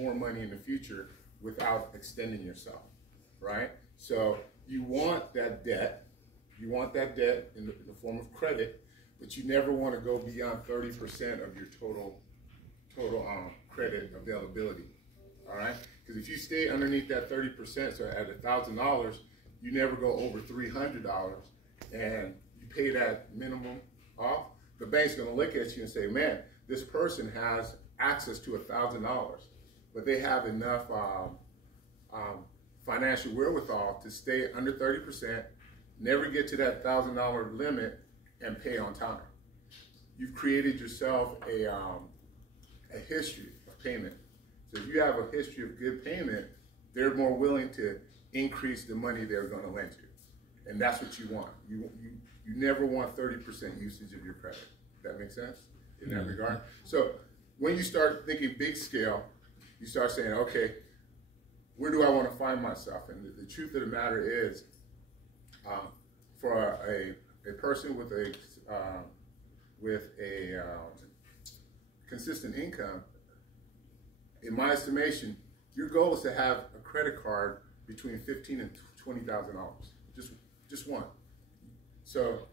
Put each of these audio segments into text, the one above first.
more money in the future without extending yourself, right? So you want that debt. You want that debt in the form of credit, but you never want to go beyond 30% of your total credit availability, all right? Because if you stay underneath that 30%, so at $1,000, you never go over $300, and you pay that minimum off, the bank's gonna look at you and say, man, this person has access to $1,000, but they have enough financial wherewithal to stay under 30%, never get to that $1,000 limit, and pay on time. You've created yourself a history of payment. So if you have a history of good payment, they're more willing to increase the money they're going to lend you. And that's what you want. You never want 30% usage of your credit. That makes sense in that regard? So when you start thinking big scale, you start saying, okay, where do I want to find myself? And the truth of the matter is, for a person with a consistent income, in my estimation, your goal is to have a credit card between $15,000 and $20,000. Just one. So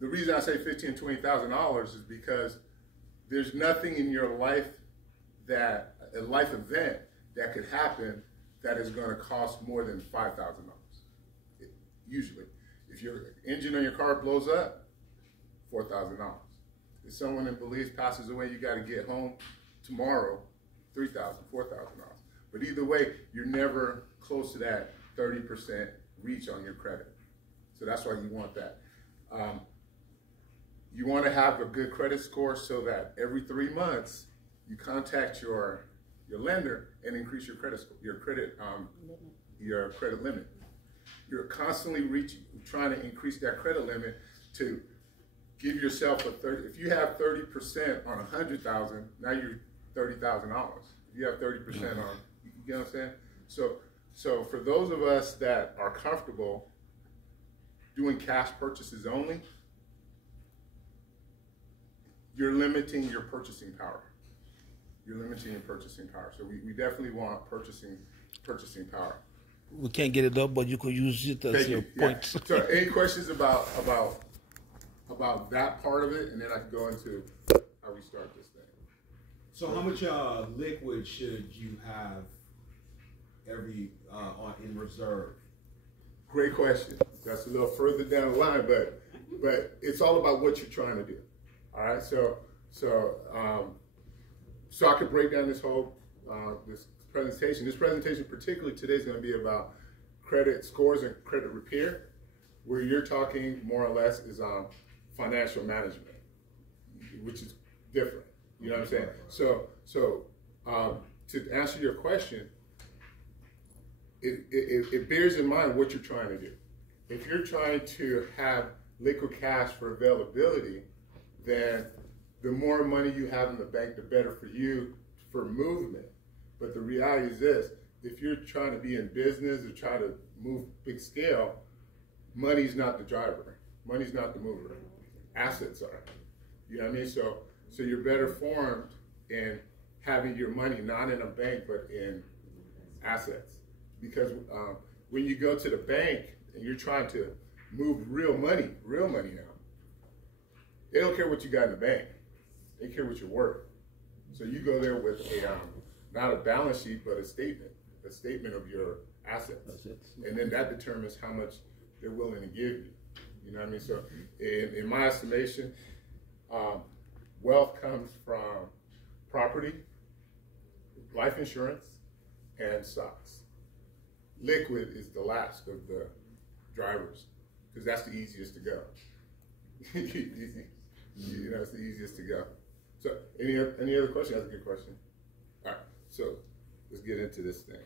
the reason I say $15,000 and $20,000 is because there's nothing in your life that a life event that could happen that is going to cost more than $5,000. Usually, if your engine on your car blows up, $4,000. If someone in Belize passes away, you got to get home tomorrow, $3,000, $4,000. But either way, you're never close to that 30% reach on your credit. So that's why you want that. You want to have a good credit score so that every 3 months you contact your lender and increase your credit score, your credit limit. You're constantly trying to increase that credit limit to give yourself a 30. If you have 30% on 100,000, now you're $30,000. If you have 30% on, you get what I'm saying? So for those of us that are comfortable doing cash purchases only, you're limiting your purchasing power. You're limiting your purchasing power. So we definitely want purchasing power. We can't get it up, but you could use it as your point. So any questions about that part of it, and then I can go into how we start this thing. So how much liquid should you have in reserve? Great question. That's a little further down the line, but it's all about what you're trying to do. All right. So I could break down this whole this presentation. This presentation, particularly today, is going to be about credit scores and credit repair, where you're talking more or less is financial management, which is different. You know what I'm saying? So to answer your question, it bears in mind what you're trying to do. If you're trying to have liquid cash for availability, then the more money you have in the bank, the better for you for movement. But the reality is this: if you're trying to be in business or try to move big scale, money's not the driver. Money's not the mover. Assets are. You know what I mean? So you're better formed in having your money not in a bank but in assets. Because when you go to the bank and you're trying to move real money now, they don't care what you got in the bank. They care what you're worth. So you go there with not a balance sheet, but a statement of your assets. And then that determines how much they're willing to give you. You know what I mean? So in my estimation, wealth comes from property, life insurance, and stocks. Liquid is the last of the drivers because that's the easiest to go. You know, it's the easiest to go. So any other question? That's a good question. All right, so let's get into this thing.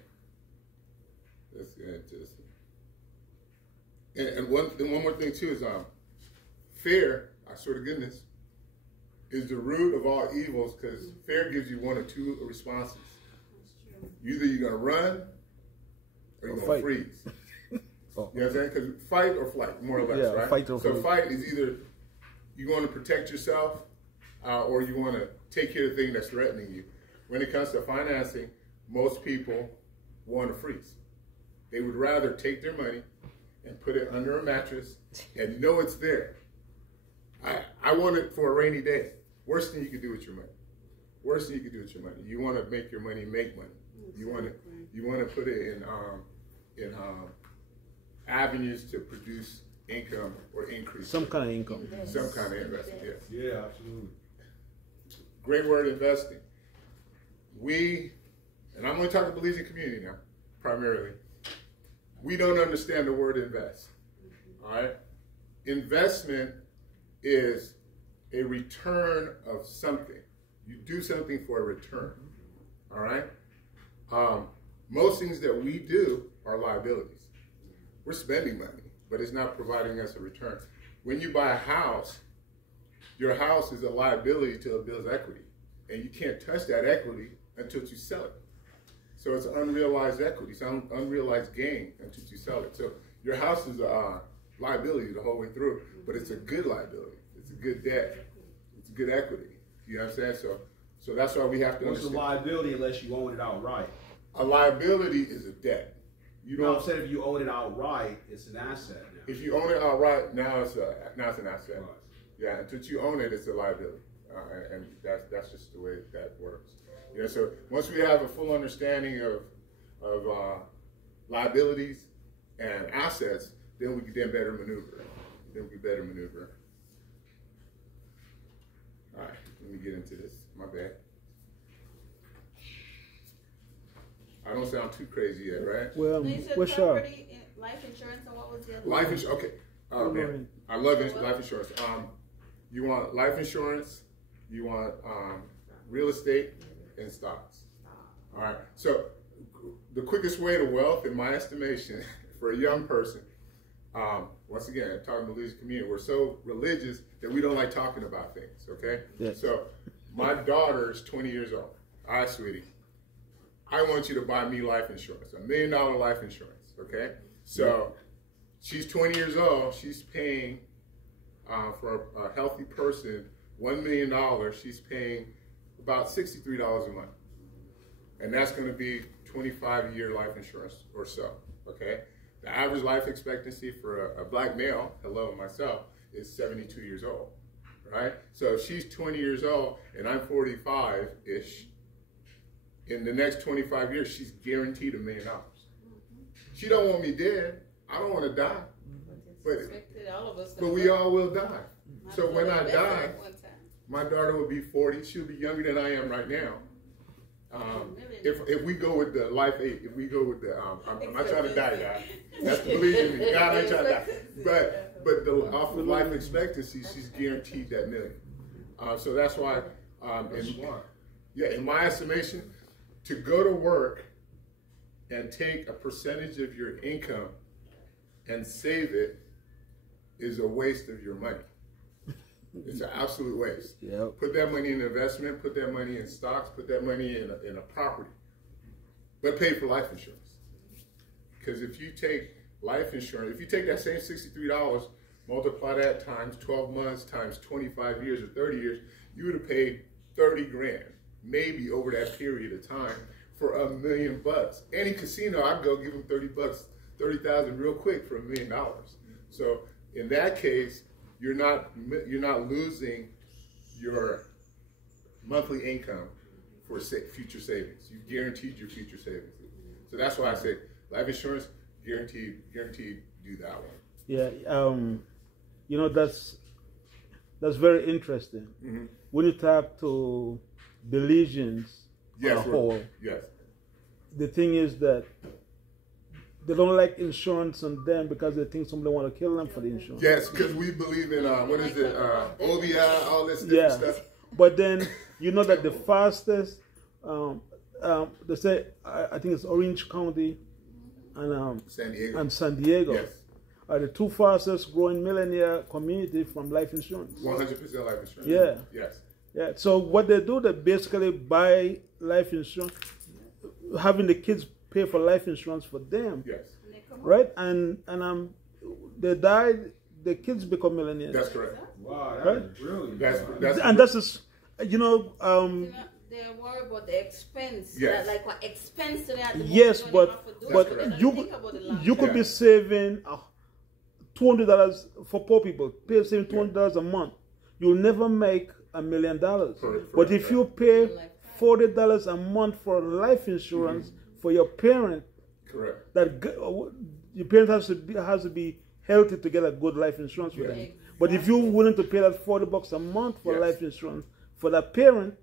And one more thing too is fear, I swear to goodness, is the root of all evils, because fear gives you one or two responses. Either you're gonna run or you're gonna freeze. You know what I'm saying? Because fight or flight, more or less, right? Fight or so fight is either you want to protect yourself or you want to take care of the thing that's threatening you. When it comes to financing, most people want to freeze. They would rather take their money and put it under a mattress and know it's there. I want it for a rainy day. Worst thing you could do with your money. Worst thing you could do with your money. You want to make your money make money. You want to put it in avenues to produce income or increase. Some kind of income. Some kind of investment, yes. Yeah, absolutely. Great word, investing. And I'm going to talk to the Belizean community now, primarily. We don't understand the word invest, all right? Investment is a return of something. You do something for a return, all right? Most things that we do are liabilities. We're spending money, but it's not providing us a return. When you buy a house, your house is a liability to a bill's equity, and you can't touch that equity until you sell it. So it's unrealized equity, it's unrealized gain until you sell it. So your house is a liability the whole way through, but it's a good liability. It's a good debt. It's a good equity. You know what I'm saying? So that's why we have to understand. What's a liability unless you own it outright? A liability is a debt. You know what I'm saying? If you own it outright, it's an asset now. If you own it outright, now it's an asset. Right. Yeah, until you own it, it's a liability. And that's just the way that works. Yeah, so once we have a full understanding of liabilities and assets, then we can better maneuver. All right, let me get into this. My bad. I don't sound too crazy yet, right? Well, what's property, life insurance, and what was the other? Life insurance. Okay. Oh man, I love life insurance. You want life insurance. You want real estate and stocks. All right. So the quickest way to wealth, in my estimation, for a young person, once again, talking to the Belizean community, we're so religious that we don't like talking about things. Okay. Yes. So my daughter is 20 years old. All right, sweetie. I want you to buy me life insurance, $1 million life insurance. Okay. So she's 20 years old. She's paying for a healthy person $1 million. She's paying about $63 a month, and that's going to be 25-year life insurance or so. Okay, the average life expectancy for a black male, hello myself, is 72 years old. Right? So if she's 20 years old and I'm 45-ish, in the next 25 years, she's guaranteed $1 million. She don't want me dead. I don't want to die. But we all will die. So when I die, my daughter will be 40. She'll be younger than I am right now. If we go with the life age, if we go with the, I'm not trying to die, guys. That's believe me. God ain't trying to die. But off of life expectancy, she's guaranteed that $1 million. So that's why, in my estimation, to go to work and take a percentage of your income and save it is a waste of your money. It's an absolute waste. Yep. Put that money in investment, put that money in stocks, put that money in a property, but pay for life insurance. Because if you take life insurance, if you take that same $63, multiply that times 12 months, times 25 years or 30 years, you would have paid 30 grand, maybe over that period of time, for $1 million. Any casino, I'd go give them 30 bucks, 30,000 real quick for $1 million. So in that case, you're not losing your monthly income for future savings. You've guaranteed your future savings. So that's why I say life insurance, guaranteed do that one. Yeah, you know, that's very interesting. Mm-hmm. When you talk to Belizeans as a whole, yes, the thing is that they don't like insurance on them because they think somebody want to kill them for the insurance. Yes, because we believe in OBI, all this different stuff. But then you know that the fastest, they say, I think it's Orange County and San Diego. Yes. Are the two fastest growing millionaire community from life insurance. 100% life insurance. Yeah. Yes. Yeah. So what they do, they basically buy life insurance, having the kids pay for life insurance for them. Yes. Right? And they died, the kids become millionaires. That's correct. Wow, that's brilliant. That's and that's just, you know, they they're worried about the expense. Yes. Like what expense do they have to Yes, do, but you could be saving $200 for poor people. Saving $200 a month. You'll never make $1 million. But if you pay $40 a month for life insurance for your parent, correct, that your parent has to be healthy to get a good life insurance for them. Exactly. But if you're willing to pay that $40 a month for life insurance for that parent,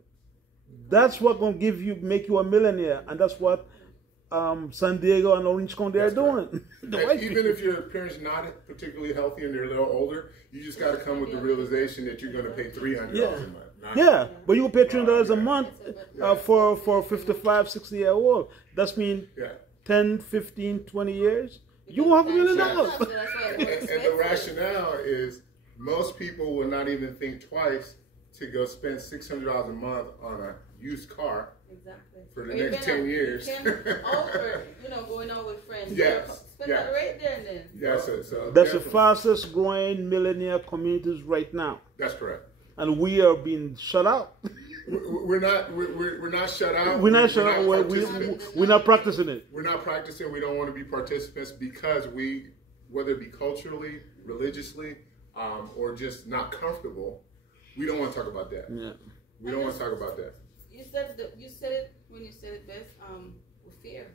that's what's going to make you a millionaire, and that's what San Diego and Orange County are doing. Even if your parents not particularly healthy and they're a little older, you just got to come with the realization that you're going to pay $300 a month. But you will pay $300 a month for 55, 60-year-old. That's mean 10, 15, 20 years. You won't have $1 million. And the rationale is most people will not even think twice to go spend $600 a month on a used car for the next 10 years. Over, going out with friends. Spend that right there and then. So that's the fastest growing millionaire communities right now. That's correct. And we are being shut out. We're not shut out. We're not shut out. We're not practicing it. We're not practicing. We don't want to be participants because whether it be culturally, religiously, or just not comfortable, we don't want to talk about that. We don't want to talk about that. You said it when you said it best. With fear.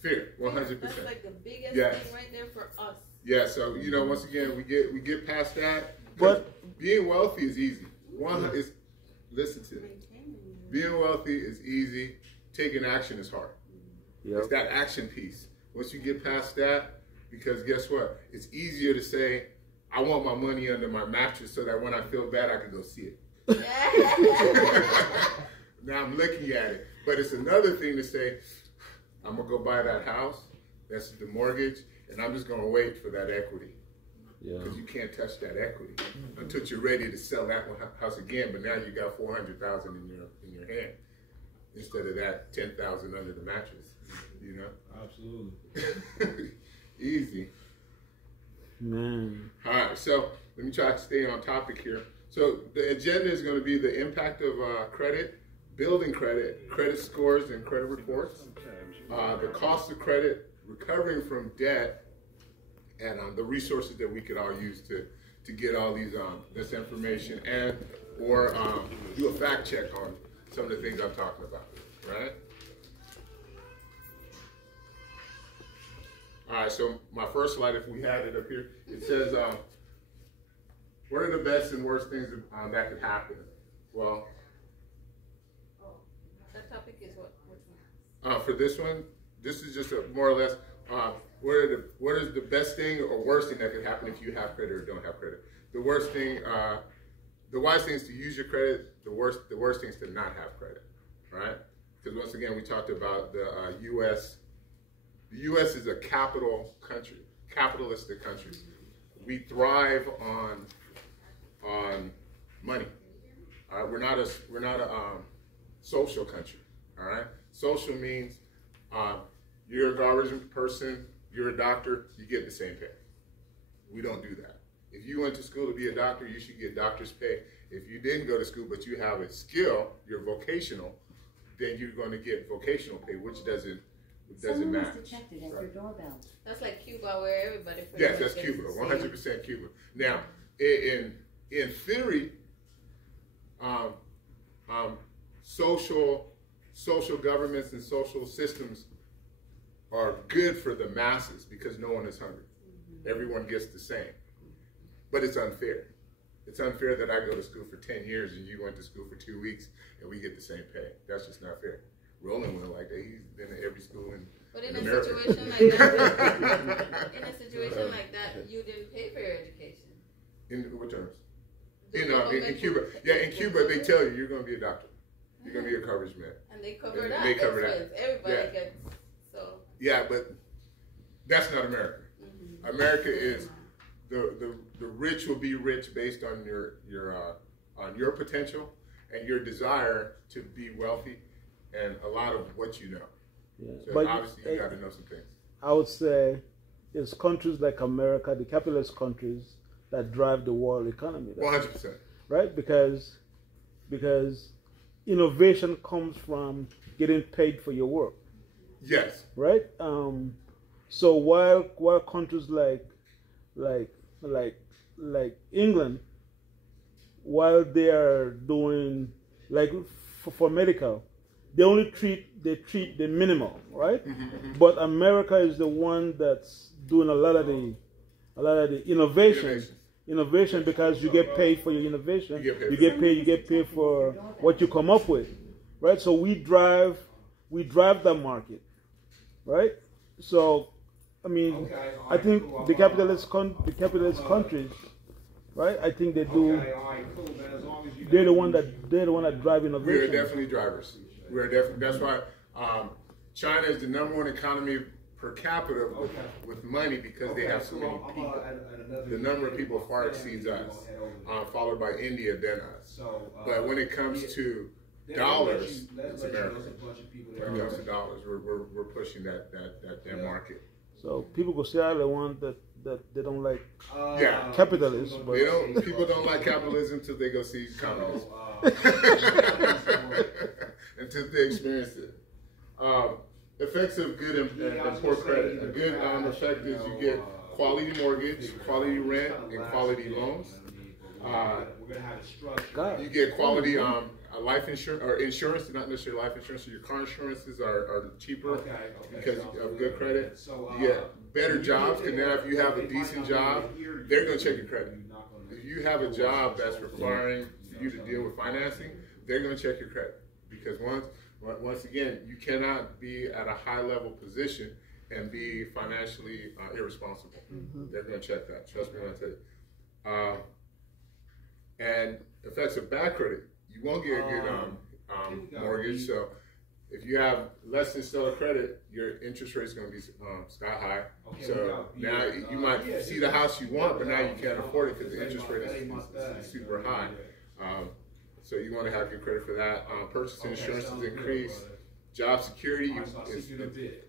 Fear, 100%. That's like the biggest thing right there for us. Yeah. So once again, we get past that. But being wealthy is easy. Listen to me. Being wealthy is easy. Taking action is hard. It's that action piece. Once you get past that, because guess what? It's easier to say, I want my money under my mattress so that when I feel bad, I can go see it. Now I'm looking at it. But it's another thing to say, I'm going to go buy that house. That's the mortgage. And I'm just going to wait for that equity. Because you can't touch that equity until you're ready to sell that house again. But now you got $400,000 in your hand instead of that $10,000 under the mattress. Absolutely. Easy. Man. All right. So let me try to stay on topic here. So the agenda is going to be the impact of credit, building credit, credit scores and credit reports, the cost of credit, recovering from debt, and the resources that we could all use to get all this information and or do a fact check on some of the things I'm talking about, right? All right, so my first slide, if we had it up here, it says, what are the best and worst things that could happen? Well, that topic is what? For this one, this is just more or less, what is the best thing or worst thing that could happen if you have credit or don't have credit? The worst thing, the wise thing is to use your credit. The worst thing is to not have credit, right? Because once again, we talked about the U.S. The U.S. is a capitalistic country. We thrive on money. We're not a social country. All right. Social means you're a garbage person. You're a doctor, you get the same pay. We don't do that. If you went to school to be a doctor, you should get doctor's pay. If you didn't go to school, but you have a skill, you're vocational, then you're going to get vocational pay, which doesn't match. Detected at your doorbell. That's like Cuba, where everybody. Yes, that's Cuba, 100% Cuba. Now, in theory, social governments and social systems are good for the masses because no one is hungry. Everyone gets the same. But it's unfair. It's unfair that I go to school for 10 years and you went to school for 2 weeks and we get the same pay. That's just not fair. Roland went like that. He's been in every school in America. Situation like that, in a situation like that, you didn't pay for your education. In what terms? In Cuba. Yeah, in Cuba they tell you you're going to be a doctor. You're going to be a coverage man. And they cover that. They cover that. Everybody gets so. Yeah, but that's not America. America is the rich will be rich based on your potential and your desire to be wealthy and a lot of what you know. Yeah. So but obviously you got to know some things. I would say it's countries like America, the capitalist countries, that drive the world economy. 100%. Right? Because innovation comes from getting paid for your work. Yes. Right. So while countries like England, while they are doing like for medical, they treat the minimal, right? But America is the one that's doing a lot of the innovation because you get paid for your innovation. You get paid for what you come up with, right? So we drive that market, right? So I mean, I think the capitalist countries, right? I think they do. They're the one that drive innovation. We are definitely drivers. We are definitely. That's why China is the #1 economy per capita with money because they have so many people. The number of people far exceeds us, followed by India, then us. But when it comes to dollars, it's America. When it comes to dollars, we're pushing that market. So people go say the one that they don't like capitalism. But people don't like capitalism until they go see communism. Until they experience it. Effects of good and poor credit. A good effect is you get quality mortgage, quality rent, and quality loans. You get quality life insurance or insurance, not necessarily life insurance. So your car insurances are cheaper because of good credit. You get better jobs because now if you have a decent job, they're going to check your credit. If you have a job that's requiring you to deal with financing, they're going to check your credit because once again, you cannot be at a high level position and be financially irresponsible. They're going to check that. Trust me when I tell you. And effects of bad credit. You won't get a good mortgage. So if you have less than stellar credit, your interest rate is going to be sky high. So now you might see the house you want, but now you can't afford it because the interest rate is super high. So you want to have your credit for that. Purchase insurance is increased. Job security,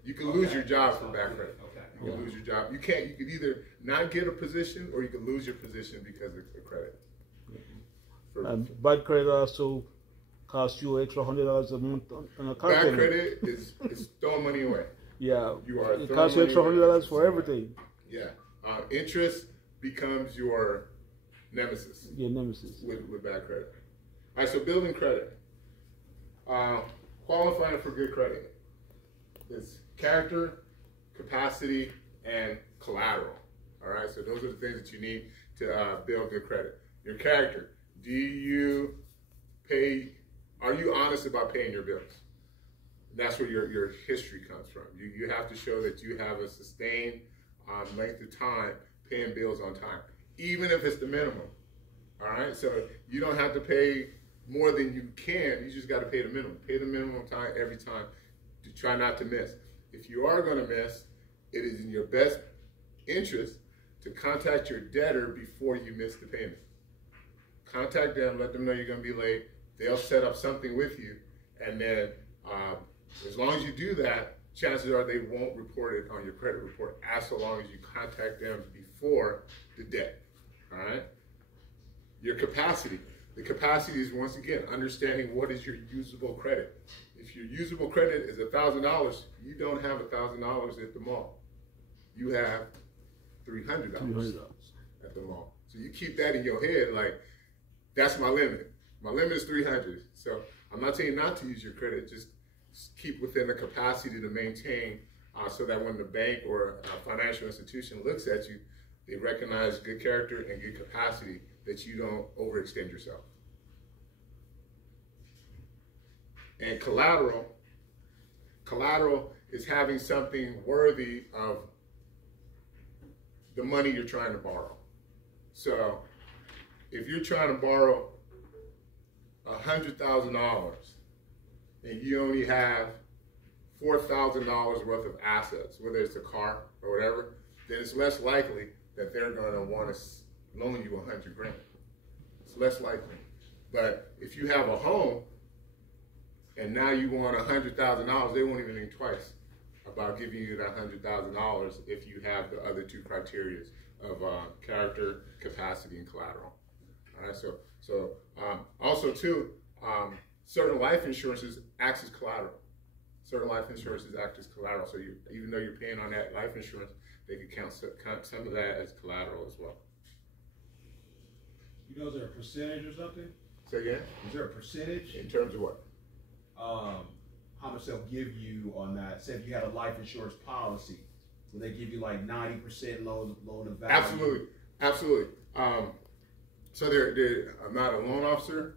you can lose your job for bad credit. You can lose your job. You can either not get a position or you can lose your position because of credit. And bad credit also costs you extra $100 a month on a car payment. Bad credit is throwing money away. Yeah, it costs you extra $100 for everything. Yeah, interest becomes your nemesis. Your nemesis with bad credit. All right, so building credit, qualifying for good credit is character, capacity, and collateral. All right, so those are the things that you need to build good credit. Your character. Do you pay? Are you honest about paying your bills? That's where your history comes from. You have to show that you have a sustained length of time paying bills on time, even if it's the minimum. All right, so you don't have to pay more than you can. You just got to pay the minimum. Pay the minimum time every time to try not to miss. If you are going to miss, it is in your best interest to contact your debtor before you miss the payment. Contact them, let them know you're going to be late. They'll set up something with you, and then as long as you do that, chances are they won't report it on your credit report as so long as you contact them before the debt. All right? Your capacity. The capacity is, once again, understanding what is your usable credit. If your usable credit is $1,000, you don't have $1,000 at the mall. You have $300 at the mall. So you keep that in your head, like, that's my limit. My limit is 300. So I'm not saying not to use your credit, just keep within the capacity to maintain so that when the bank or a financial institution looks at you, they recognize good character and good capacity, that you don't overextend yourself. And collateral is having something worthy of the money you're trying to borrow. So if you're trying to borrow $100,000 and you only have $4,000 worth of assets, whether it's a car or whatever, then it's less likely that they're going to want to loan you $100,000. It's less likely. But if you have a home and now you want $100,000, they won't even think twice about giving you that $100,000 if you have the other two criteria of character, capacity, and collateral. All right. So also too, certain life insurances acts as collateral. Certain life insurances act as collateral. So even though you're paying on that life insurance, they can count some of that as collateral as well. You know, is there a percentage or something? Say again? Is there a percentage? In terms of what? How much they'll give you on that? Say if you had a life insurance policy, will they give you like 90% loan of value? Absolutely, absolutely. So I'm not a loan officer,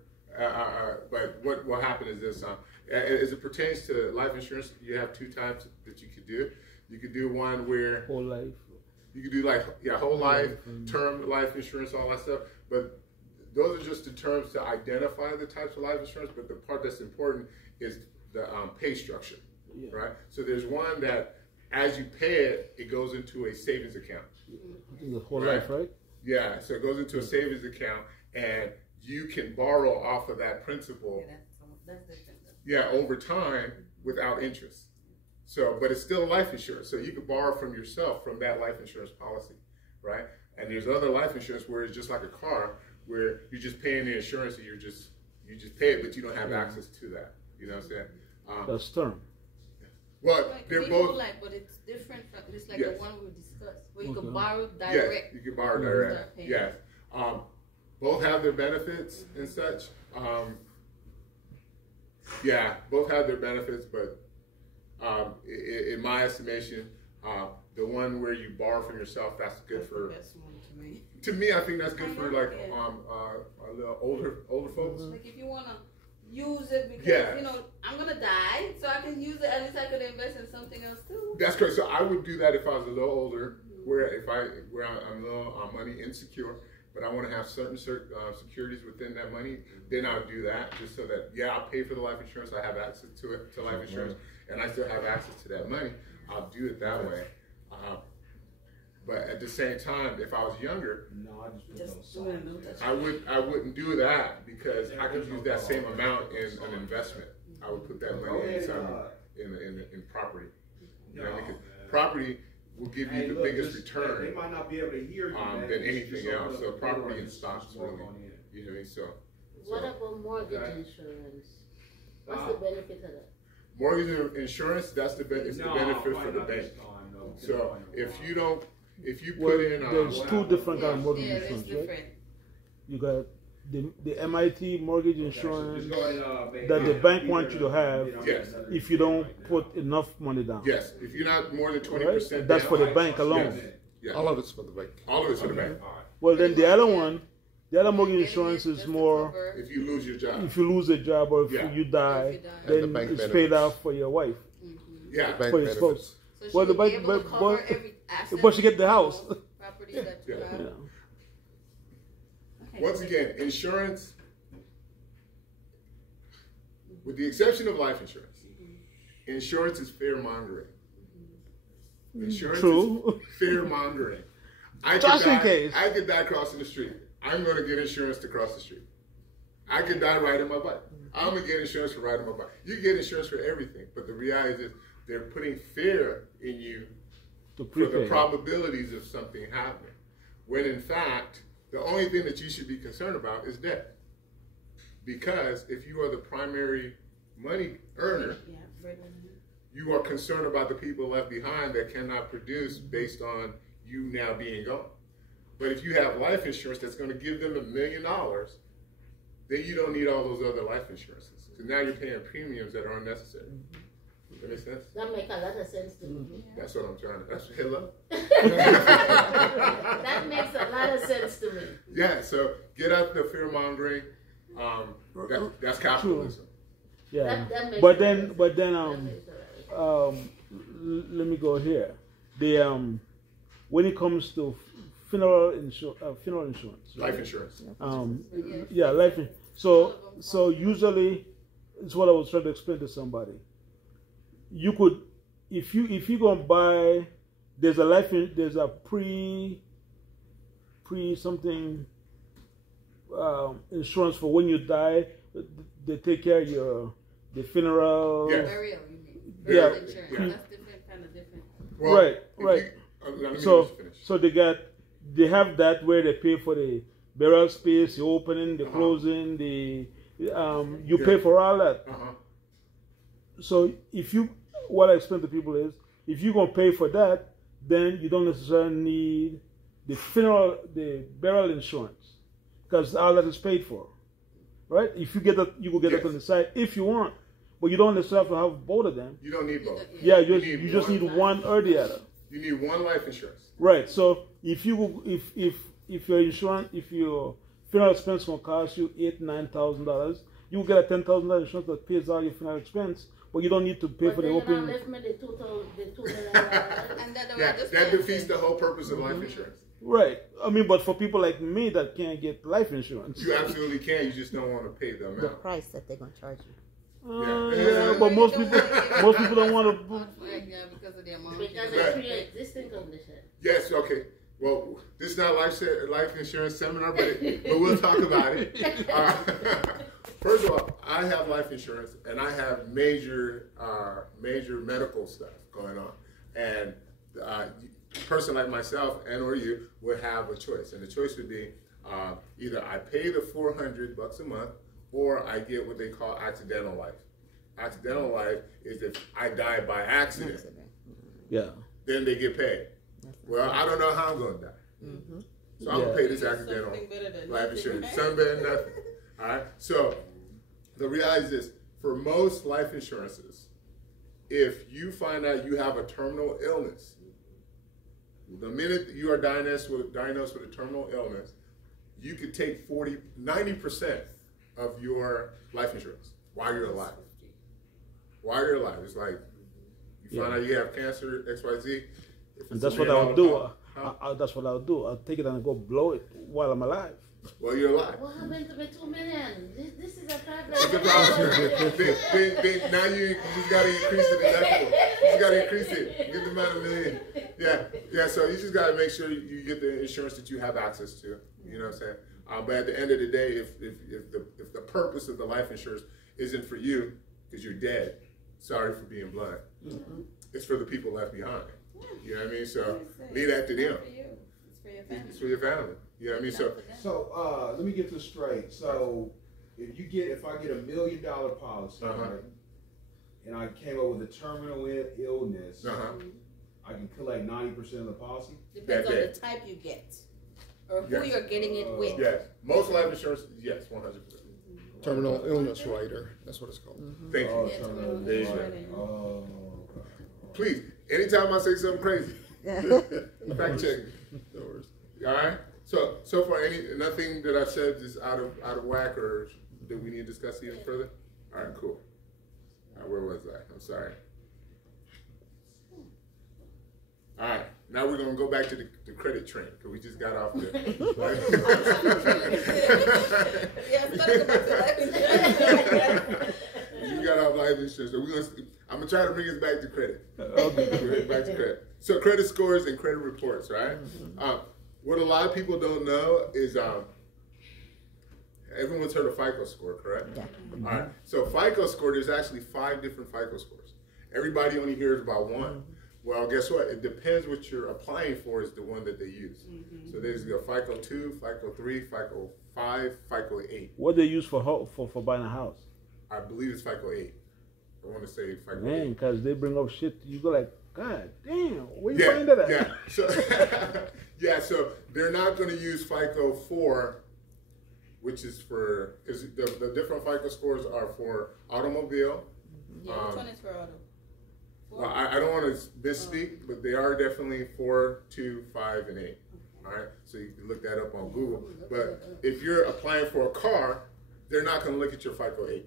but what will happen is this: as it pertains to life insurance, you have two types that you could do. You could do one where whole life. You could do like whole life, term life insurance, all that stuff. But those are just the terms to identify the types of life insurance. But the part that's important is the pay structure, right? So there's one that as you pay it, it goes into a savings account. The whole life, right? Yeah, so it goes into a savings account, and you can borrow off of that principal. That's different. Yeah, over time without interest. So, but it's still life insurance. So you can borrow from yourself from that life insurance policy, right? And there's other life insurance where it's just like a car, where you're just paying the insurance and you just pay it, but you don't have access to that. You know what I'm saying? That's term. Well, like they're both. But it's different from it's like Yes. the one we discussed, where you can borrow direct. Yes, you can borrow direct. Yes. Both have their benefits and such. Yeah, both have their benefits, but in my estimation, the one where you borrow from yourself, that's good for. The best one to me. To me, I think that's good for like a little older folks. Like if you wanna use it because you know I'm gonna die, so I can use it. At least I could invest in something else too. That's correct. So I would do that if I was a little older, where I'm a little money insecure, but I want to have certain securities within that money. Then I'll do that just so that I'll pay for the life insurance. I have access to it, to life insurance, and I still have access to that money. I'll do it that way. But at the same time, if I was younger, I wouldn't do that because I could use that same amount in an investment. I would put that money in property. You know, because property will give you the biggest return they might not be able to hear you, than anything else. So property and stocks really, you know what I mean? So. What about mortgage insurance? What's the benefit of that? Mortgage insurance, that's the benefit for the bank. So if you put in there's two different kind of mortgage insurance, right? You got the MIT mortgage insurance that the bank wants you to have if you don't put enough money down. Yes, if you're not more than 20%. That's for the bank alone. Yes. All of it's for the bank. All of it's for the bank. Well, then the other one, the other mortgage insurance is more if you lose your job. If you lose a job or if you die, then it's paid out for your wife. Yeah, for your spouse. So well, the bank, but she get the house. Property that you have. Okay. Once again, insurance, with the exception of life insurance, insurance is fear mongering. Insurance is fear mongering. I could die crossing the street. I'm going to get insurance to cross the street. I could die riding my bike. I'm going to get insurance for riding my bike. You get insurance for everything, but the reality is they're putting fear in you for the probabilities of something happening. When in fact, the only thing that you should be concerned about is death. Because if you are the primary money earner, you are concerned about the people left behind that cannot produce based on you now being gone. But if you have life insurance that's going to give them $1 million, then you don't need all those other life insurances. Because now you're paying premiums that are unnecessary. That makes sense? That makes a lot of sense to me. That's what I'm trying to. That's hello. That makes a lot of sense to me. Yeah. So get out the fear mongering. That's capitalism. Yeah. That makes but then let me go here. The when it comes to funeral insurance, right? Life insurance. Life insurance. So usually, it's what I was trying to explain to somebody. You could, if you gonna buy, there's a pre something insurance for when you die. They take care of the funeral. Yes. Burial, you mean? Burial insurance. Yeah. That's different, kind of different. Well, right. So they have that where they pay for the burial space, the opening, the closing, the You pay for all that. So what I explain to people is, if you're gonna pay for that, then you don't necessarily need the burial insurance, because all that is paid for, right? If you get that, you will get it on the side if you want, but you don't necessarily have to have both of them. You don't need both. Yeah, you just need one or the other. You need one life insurance. Right. So if your funeral expense gonna cost you $8,000-9,000, you will get a $10,000 insurance that pays all your funeral expense, but you don't need to pay for the open. That defeats the whole purpose of life insurance. Right. I mean, but for people like me that can't get life insurance, you absolutely can. You just don't want to pay the amount. The price that they're gonna charge you. Yeah, but most people don't want to. Because of a pre-existing condition. Yes. Okay. Well, this is not life insurance seminar, but we'll talk about it. First of all, I have life insurance, and I have major medical stuff going on, and a person like myself and or you would have a choice, and the choice would be either I pay the $400 a month, or I get what they call accidental life. Accidental life is if I die by accident. Yeah. Then they get paid. Well, I don't know how I'm going to die. So I'm going to pay this accidental life insurance. Something better than nothing. All right? So the reality is this. For most life insurances, if you find out you have a terminal illness, the minute you are diagnosed with a terminal illness, you could take 90% of your life insurance while you're alive. While you're alive. It's like you find out you have cancer, XYZ. And that's what I'll do. That's what I'll do. I'll take it and go blow it while I'm alive. Well, you're alive. What happened to the $2 million? This is a problem. It's a problem. Now you just got to increase the deductible. You just got to increase it. Get the amount of million. Yeah. So you just got to make sure you get the insurance that you have access to. You know what I'm saying? But at the end of the day, if the purpose of the life insurance isn't for you because you're dead, sorry for being blunt. It's for the people left behind. You know what I mean? So leave that to them. It's for your family. You know what I mean? So let me get this straight. So if I get $1 million policy, right, and I came up with a terminal illness, I can collect 90% of the policy? Depends on the type you get. Or who you're getting it with. Yes. Most life insurance, yes, 100%. Terminal illness rider. That's what it's called. Thank you. There you go. Please, anytime I say something crazy, fact check. No worries. All right. So far, nothing that I said is out of whack, or that we need to discuss even further. All right, cool. All right, where was I? I'm sorry. All right. Now we're going to go back to the credit train, because we just got off the... You got off life insurance. So I'm going to try to bring us back to credit. Back to credit. So credit scores and credit reports, right? What a lot of people don't know is everyone's heard of Fico Score, correct? Yeah. All right. So Fico Score, there's actually 5 different Fico scores. Everybody only hears about one. Well, guess what? It depends what you're applying for is the one that they use. So there's a FICO 2, FICO 3, FICO 5, FICO 8. What they use for buying a house? I believe it's FICO 8. I want to say FICO 8. Man, because they bring up shit, you go like, God damn, where you find that at? Yeah, so they're not going to use FICO 4, which is for, because the different FICO scores are for automobile. Yeah, which one is for auto? Well, I don't want to misspeak, but they are definitely 4, 2, 5, and 8. All right, so you can look that up on Google. But if you're applying for a car, they're not going to look at your FICO 8.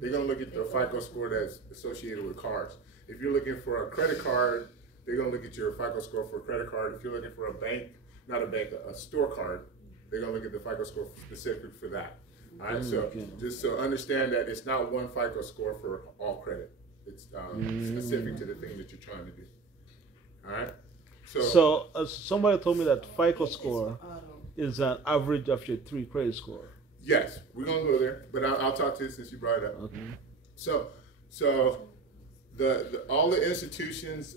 They're going to look at the FICO score that's associated with cars. If you're looking for a credit card, they're going to look at your FICO score for a credit card. If you're looking for a store card, they're going to look at the FICO score specific for that. All right, just so understand that it's not one FICO score for all credit. It's specific to the thing that you're trying to do. All right. So somebody told me that FICO score is an average of your 3 credit score. Yes, we're gonna go there, but I'll talk to you since you brought it up. Okay. So all the institutions,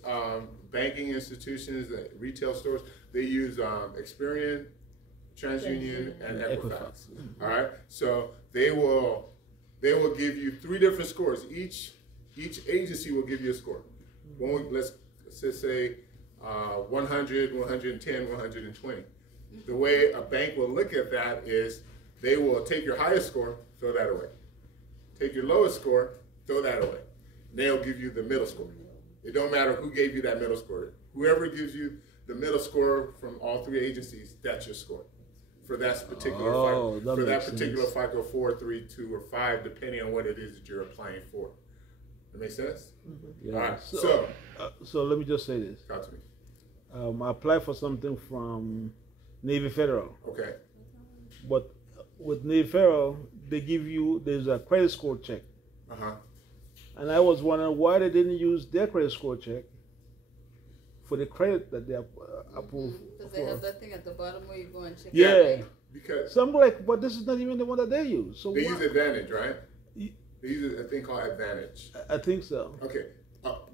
banking institutions, retail stores, they use Experian, TransUnion, and Equifax. All right. So they will give you 3 different scores. Each agency will give you a score. Let's just say 100, 110, 120. The way a bank will look at that is they will take your highest score, throw that away. Take your lowest score, throw that away. They'll give you the middle score. It don't matter who gave you that middle score. Whoever gives you the middle score from all 3 agencies, that's your score for that particular FICO. For that particular FICO 4, 3, 2, or 5, depending on what it is that you're applying for. That make sense? Yeah. All right. So let me just say this. Talk to me. I applied for something from Navy Federal. Okay. But with Navy Federal, there's a credit score check. And I was wondering why they didn't use their credit score check for the credit that they approved. Because they have that thing at the bottom where you go and check. Yeah. Because so I'm like, but this is not even the one that they use. So they use Advantage, right? They use a thing called Advantage. I think so. Okay.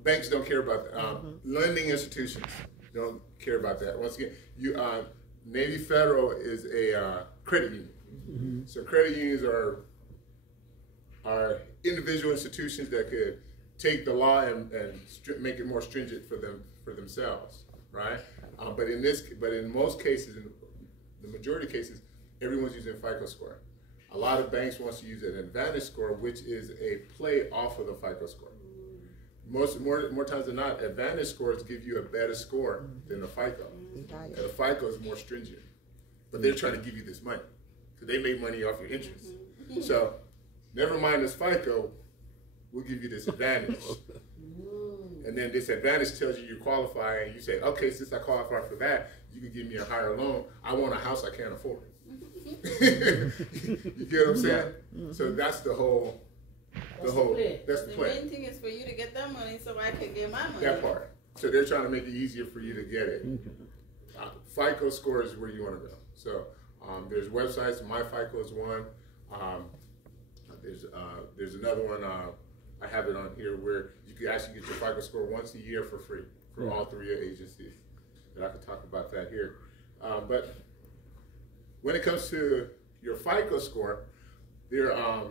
Banks don't care about that. Lending institutions don't care about that. Once again, Navy Federal is a credit union. So credit unions are individual institutions that could take the law and make it more stringent for themselves, right? But in most cases, in the majority of cases, everyone's using FICO Score. A lot of banks want to use an Advantage score, which is a play off of the FICO Score. More times than not, Advantage scores give you a better score than the FICO. And the FICO is more stringent, but they're trying to give you this money because they make money off your interest. So never mind this FICO, we'll give you this Advantage. And then this Advantage tells you qualify, and you say, okay, since I qualify for that, you can give me a higher loan. I want a house I can't afford. You get what I'm saying? So that's the whole. That's the The plan. main thing is for you to get that money so I can get my money. That part. So they're trying to make it easier for you to get it. FICO Score is where you want to go. So there's websites. My FICO is one. There's another one. I have it on here where you can actually get your FICO Score once a year for free for all 3 agencies. And I can talk about that here. But when it comes to your FICO Score, there are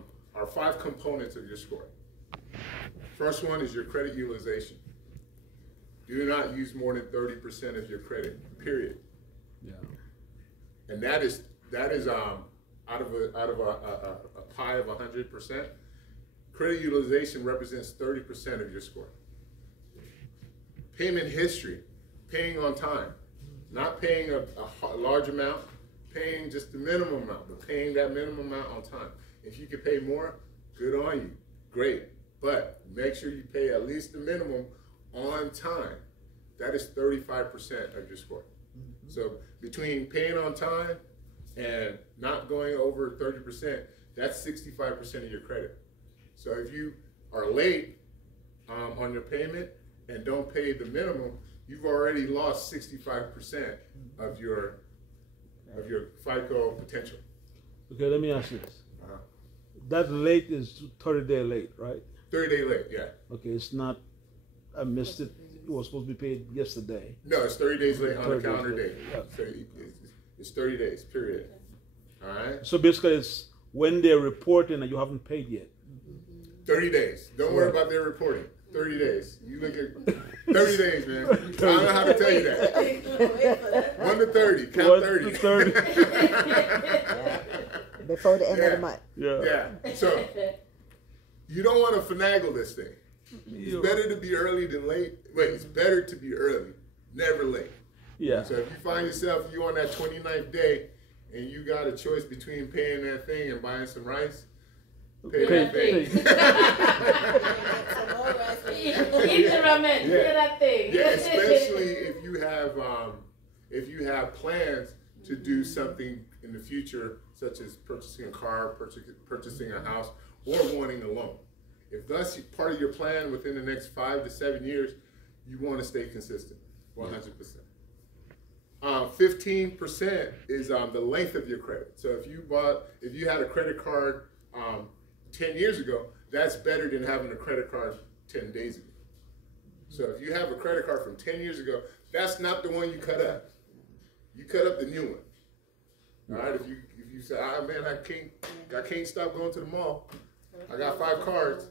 5 components of your score. First one is your credit utilization. Do not use more than 30% of your credit, period. Yeah. And that is out of a pie of 100%. Credit utilization represents 30% of your score. Payment history, paying on time, not paying a large amount, paying just the minimum amount, but paying that minimum amount on time. If you can pay more, good on you, great. But make sure you pay at least the minimum on time. That is 35% of your score. So between paying on time and not going over 30%, that's 65% of your credit. So if you are late on your payment and don't pay the minimum, you've already lost 65% of your FICO potential. Okay, let me ask you this. That late is 30-day late, right? 30-day late, yeah. Okay, it's not, I missed it. It was supposed to be paid yesterday. No, it's 30 days late on the calendar day. Yeah. So it's 30 days, period. All right? So basically it's when they're reporting and you haven't paid yet. 30 days. Don't worry about their reporting. 30 days. You look at 30 days, man. I don't know how to tell you that. 1 to 30. Count 30. 1 to 30. Yeah. Before the end of the month. Yeah. So you don't want to finagle this thing. It's better to be early than late. Wait, it's better to be early, never late. Yeah. So if you find yourself, you on that 29th day, and you got a choice between paying that thing and buying some rice, pay that thing. Eat the ramen. Pay that thing. Yeah, especially if you have plans to do something in the future, such as purchasing a car, purchasing a house, or wanting a loan. If that's part of your plan within the next 5 to 7 years, you want to stay consistent, 100%. 15% is the length of your credit. So if you had a credit card 10 years ago, that's better than having a credit card 10 days ago. So if you have a credit card from 10 years ago, that's not the one you cut up. You cut up the new one. All right, if you say, man, I can't stop going to the mall. I got 5 cards.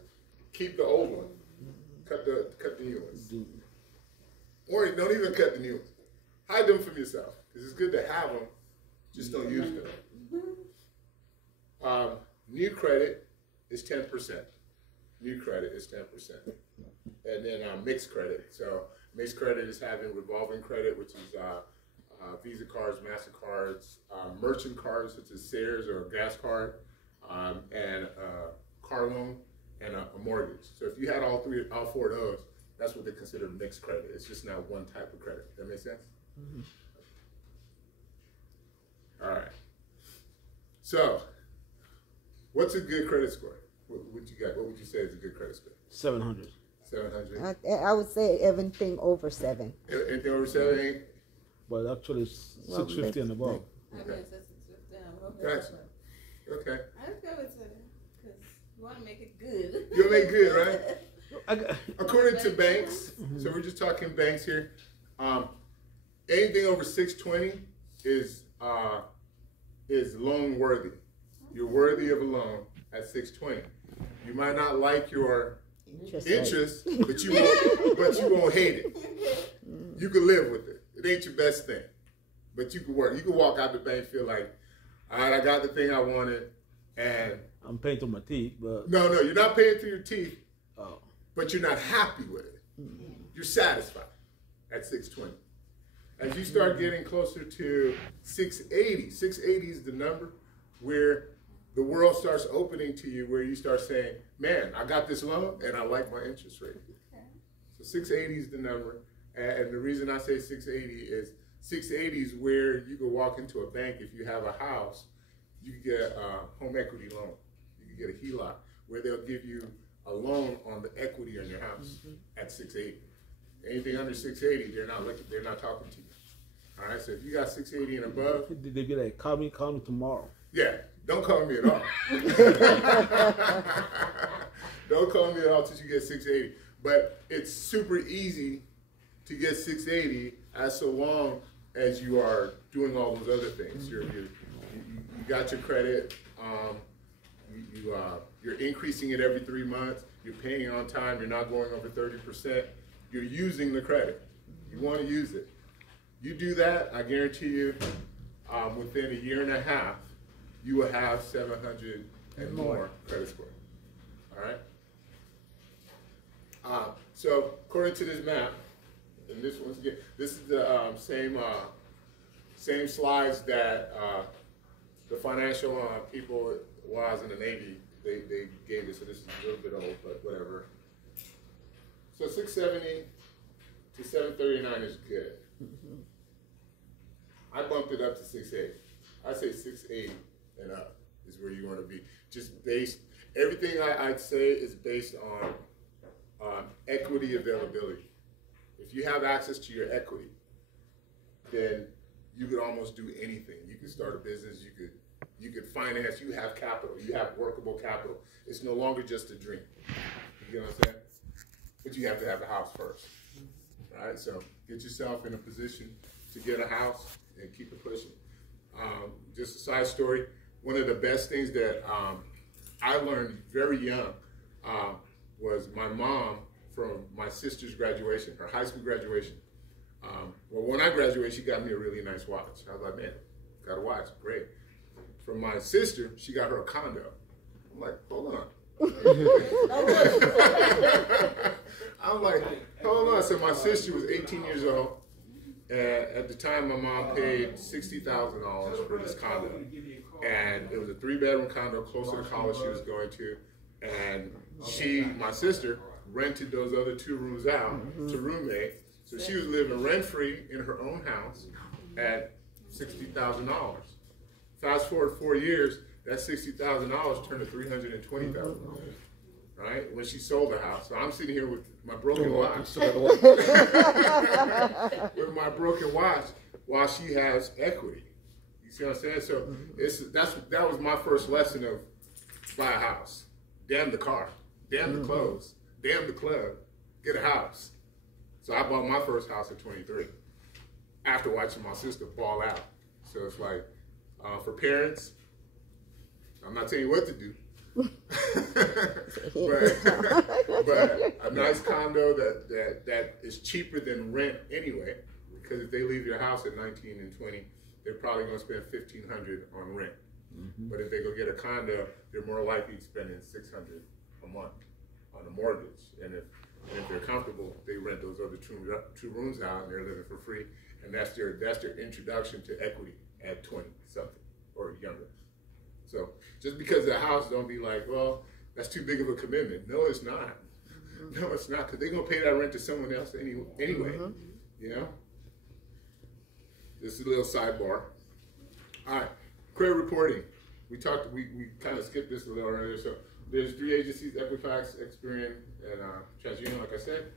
Keep the old one. Cut the new ones. Or don't even cut the new ones. Hide them from yourself, because it's good to have them. Just don't use them. New credit is 10%. New credit is 10%. And then mixed credit. So mixed credit is having revolving credit, which is Visa cards, MasterCards, merchant cards such as Sears or a gas card, and car loan, and a mortgage. So if you had all 4 of those, that's what they consider mixed credit. It's just not one type of credit. That make sense? Mm-hmm. All right. So, what's a good credit score? What you got? What would you say is a good credit score? 700. 700. I would say everything over 7. Anything over 7 ain't? But actually, 650 and above. Okay. Gotcha. Okay. I just go with 7 because you want to make it good. You'll make good, right? According to banks, so we're just talking banks here. Anything over 620 is loan worthy. You're worthy of a loan at 620. You might not like your interest, but you won't hate it. You can live with it. It ain't your best thing, but you can work. You can walk out the bank, feel like, all right, I got the thing I wanted, and I'm paying through my teeth, but no, you're not paying through your teeth. Oh. But you're not happy with it. You're satisfied at 620. As you start getting closer to 680, 680 is the number where the world starts opening to you, where you start saying, man, I got this loan and I like my interest rate. Okay. So 680 is the number. And the reason I say 680 is 680 is where you can walk into a bank. If you have a house, you can get a home equity loan. You can get a HELOC where they'll give you a loan on the equity on your house at 680. Anything under 680, they're not talking to you. All right, so if you got 680 and above, they be like, call me tomorrow. Yeah, don't call me at all. Don't call me at all till you get 680. But it's super easy to get 680 as so long as you are doing all those other things. You got your credit. You're increasing it every 3 months. You're paying on time. You're not going over 30%. You're using the credit. You want to use it. You do that, I guarantee you, within a year and a half, you will have 700 and more credit score. All right? So according to this map, and this once again, this is the same slides that the financial people, while I was in the Navy, they gave us. So this is a little bit old, but whatever. So 670 to 739 is good. I bumped it up to 680. I say 680 and up is where you want to be. Just based, everything I'd say is based on equity availability. If you have access to your equity, then you could almost do anything. You could start a business, you could finance, you have capital, you have workable capital. It's no longer just a dream. You know what I'm saying? But you have to have a house first. All right, so get yourself in a position to get a house and keep it pushing. Just a side story, one of the best things that I learned very young was my mom, from my sister's graduation, her high school graduation. Well, when I graduated, she got me a really nice watch. I was like, man, got a watch, great. From my sister, she got her a condo. I'm like, hold on. I'm like, hold on. So my sister was 18 years old. And at the time, my mom paid $60,000 for this condo. And it was a 3-bedroom condo close to the college she was going to. And my sister, rented those other 2 rooms out to roommate. So she was living rent-free in her own house at $60,000. Fast forward 4 years, that $60,000 turned to $320,000. Right? When she sold the house. So I'm sitting here with my broken watch. With my broken watch while she has equity. You see what I'm saying? So that was my first lesson of buy a house. Damn the car. Damn the clothes. Damn the club. Get a house. So I bought my first house at 23 after watching my sister ball out. So it's like, For parents, I'm not telling you what to do. but a nice condo that is cheaper than rent anyway, because if they leave your house at 19 and 20, they're probably going to spend $1,500 on rent. But if they go get a condo, they're more likely spending $600 a month on a mortgage. And if they're comfortable, they rent those other two rooms out and they're living for free. And that's their introduction to equity at 20 something or younger. So just because the house, don't be like, well, that's too big of a commitment. No, it's not. No, it's not, because they're going to pay that rent to someone else anyway. You know? This is a little sidebar. All right, credit reporting. We kind of skipped this a little earlier. So there's 3 agencies: Equifax, Experian, and TransUnion, like I said.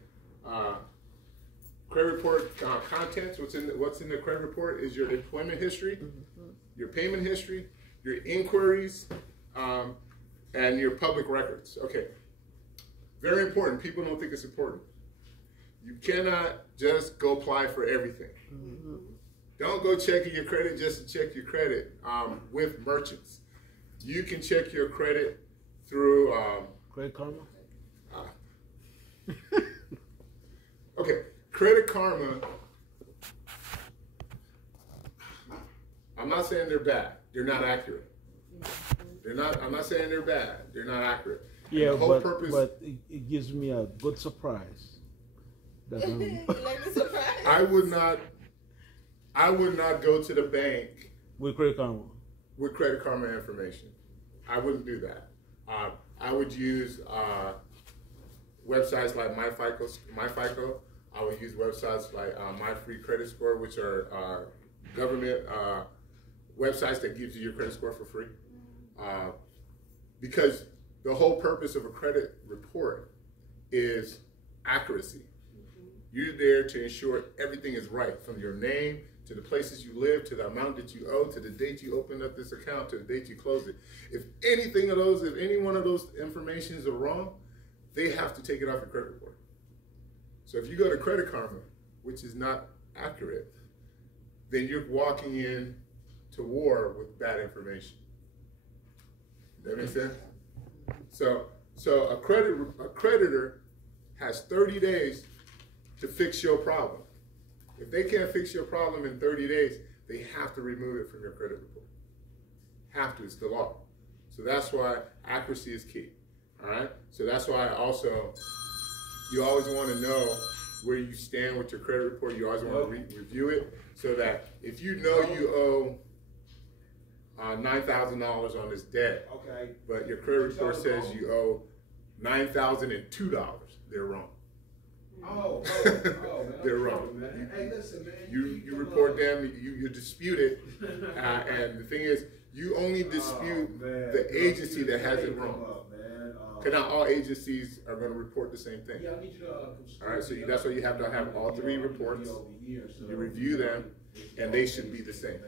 Credit report contents. What's in the credit report is your employment history, your payment history, your inquiries, and your public records. Okay, very important. People don't think it's important. You cannot just go apply for everything. Don't go checking your credit just to check your credit with merchants. You can check your credit through Credit Karma. Okay, Credit Karma. I'm not saying they're bad. They're not accurate. I'm not saying they're bad. They're not accurate. Yeah, but it gives me a good surprise. Like a surprise? I would not go to the bank with Credit Karma. With Credit Karma information. I wouldn't do that. I would use websites like MyFICO. I would use websites like My Free Credit Score, which are government websites that gives you your credit score for free. Because the whole purpose of a credit report is accuracy. You're there to ensure everything is right, from your name to the places you live, to the amount that you owe, to the date you opened up this account, to the date you closed it. If any one of those informations are wrong, they have to take it off your credit report. So if you go to Credit Karma, which is not accurate, then you're walking in to war with bad information. That makes sense? So a creditor has 30 days to fix your problem. If they can't fix your problem in 30 days, they have to remove it from your credit report. Have to, it's the law. So that's why accuracy is key. All right? So that's why also you always want to know where you stand with your credit report. You always want to review it, so that if you know you owe $9,000 on this debt, but your credit report says you owe $9,002, they're wrong. They're wrong. Hey, listen, man. You report them, you dispute it, and the thing is, you only dispute the agency that has it wrong. Because not all agencies are going to report the same thing. I need you to all right, so that's why you have to have all 3 reports. You review them, and they should be the same.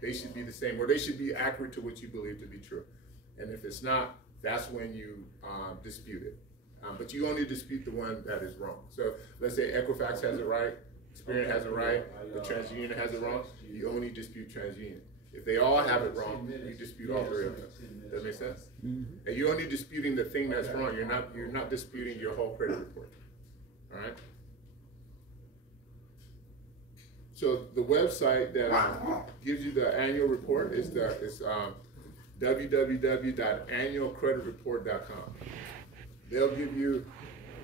They should be the same, or they should be accurate to what you believe to be true. And if it's not, that's when you dispute it. But you only dispute the one that is wrong. So let's say Equifax has it right, Experian has it right, but TransUnion has it wrong. You only dispute TransUnion. If they all have it wrong, you dispute all 3 of them. Does that make sense? And you're only disputing the thing that's wrong. You're not disputing your whole credit report. All right. So the website that gives you the annual report is www.annualcreditreport.com. They'll give you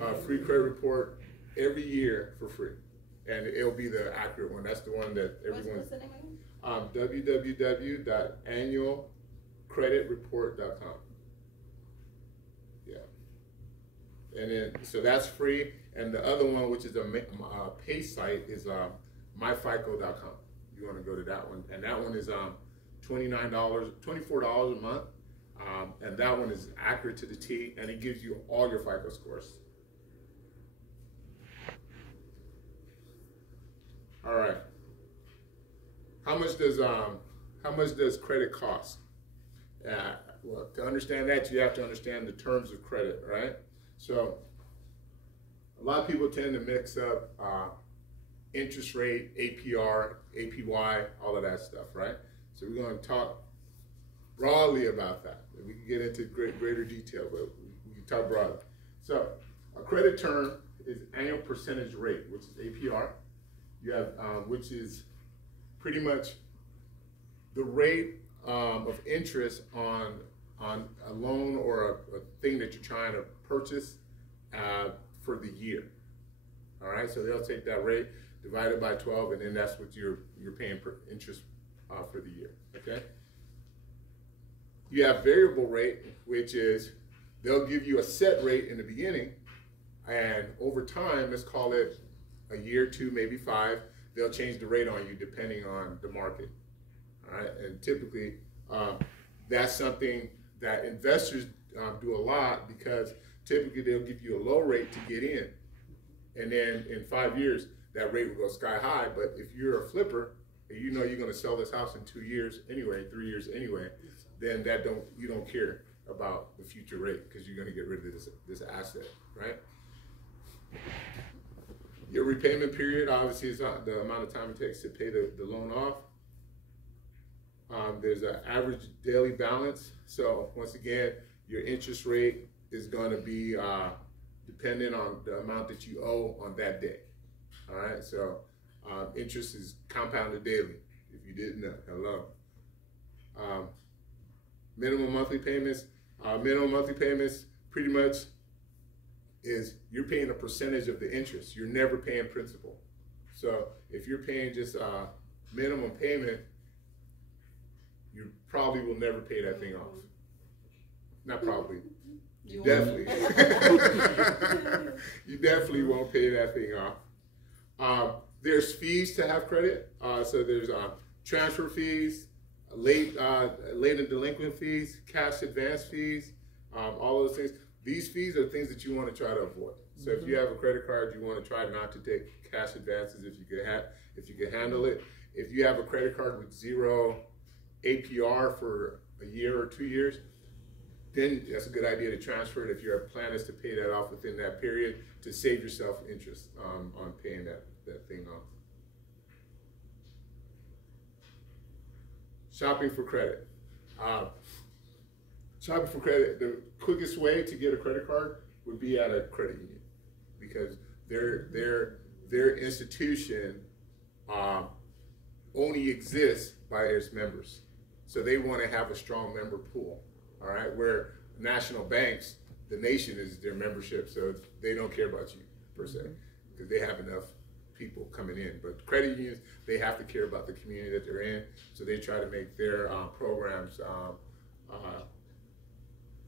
a free credit report every year for free, and it'll be the accurate one. That's the one that everyone. What's the name again? www.annualcreditreport.com. Yeah, and then so that's free, and the other one, which is a pay site, is myfico.com. You want to go to that one, and that one is $24 a month. And that one is accurate to the T, and it gives you all your FICO scores. All right. How much does credit cost? Well, to understand that, you have to understand the terms of credit, right? So a lot of people tend to mix up interest rate, APR, APY, all of that stuff, right? So we're going to talk broadly about that. We can get into greater detail, but we can talk broadly. So a credit term is annual percentage rate, which is APR. You have, which is pretty much the rate of interest on a loan or a thing that you're trying to purchase for the year. All right, so they'll take that rate, divide it by 12, and then that's what you're paying per interest for the year. Okay. You have variable rate, which is they'll give you a set rate in the beginning, and over time, let's call it a year, 2, maybe 5, they'll change the rate on you depending on the market. All right, and typically that's something that investors do a lot, because typically they'll give you a low rate to get in, and then in 5 years that rate will go sky high. But if you're a flipper and you know you're going to sell this house in 2 years anyway, 3 years anyway, then you don't care about the future rate, because you're going to get rid of this asset, right? Your repayment period obviously is the amount of time it takes to pay the loan off. There's an average daily balance. So once again, your interest rate is going to be dependent on the amount that you owe on that day. All right, so interest is compounded daily, if you didn't know. Hello. Minimum monthly payments. Minimum monthly payments pretty much is you're paying a percentage of the interest. You're never paying principal. So if you're paying just a minimum payment, you probably will never pay that thing off. Not probably. You definitely. You definitely won't pay that thing off. There's fees to have credit. So there's transfer fees, late and delinquent fees, cash advance fees, all those things. These fees are things that you want to try to avoid. So if you have a credit card, you want to try not to take cash advances if you can handle it. If you have a credit card with 0 APR for a year or 2 years, then that's a good idea to transfer it if your plan is to pay that off within that period, to save yourself interest on paying that thing off. Shopping for credit. Shopping for credit, the quickest way to get a credit card would be at a credit union, because their institution only exists by its members. So they want to have a strong member pool, all right? Where national banks, the nation is their membership, so they don't care about you per se, because they have enough people coming in. But credit unions, they have to care about the community that they're in, so they try to make their programs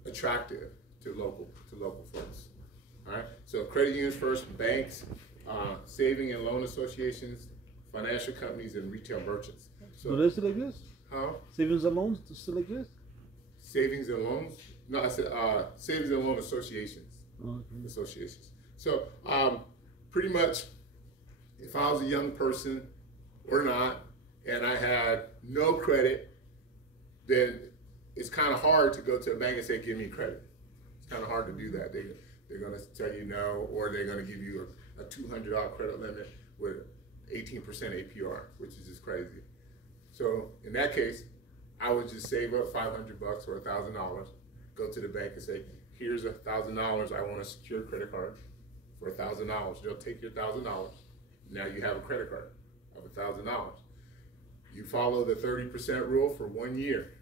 attractive to local folks. All right. So credit unions first, banks, saving and loan associations, financial companies, and retail merchants. So do they still exist? How? Savings and loans still exist? Savings and loans? No, I said savings and loan associations. Okay. Associations. So pretty much, if I was a young person or not, and I had no credit, then it's kind of hard to go to a bank and say, give me credit. It's kind of hard to do that. They're going to tell you no, or they're going to give you a $200 credit limit with 18% APR, which is just crazy. So in that case, I would just save up $500 or $1,000, go to the bank and say, here's $1,000, I want a secure credit card for $1,000. They'll take your $1,000. Now you have a credit card of $1,000. You follow the 30% rule for 1 year.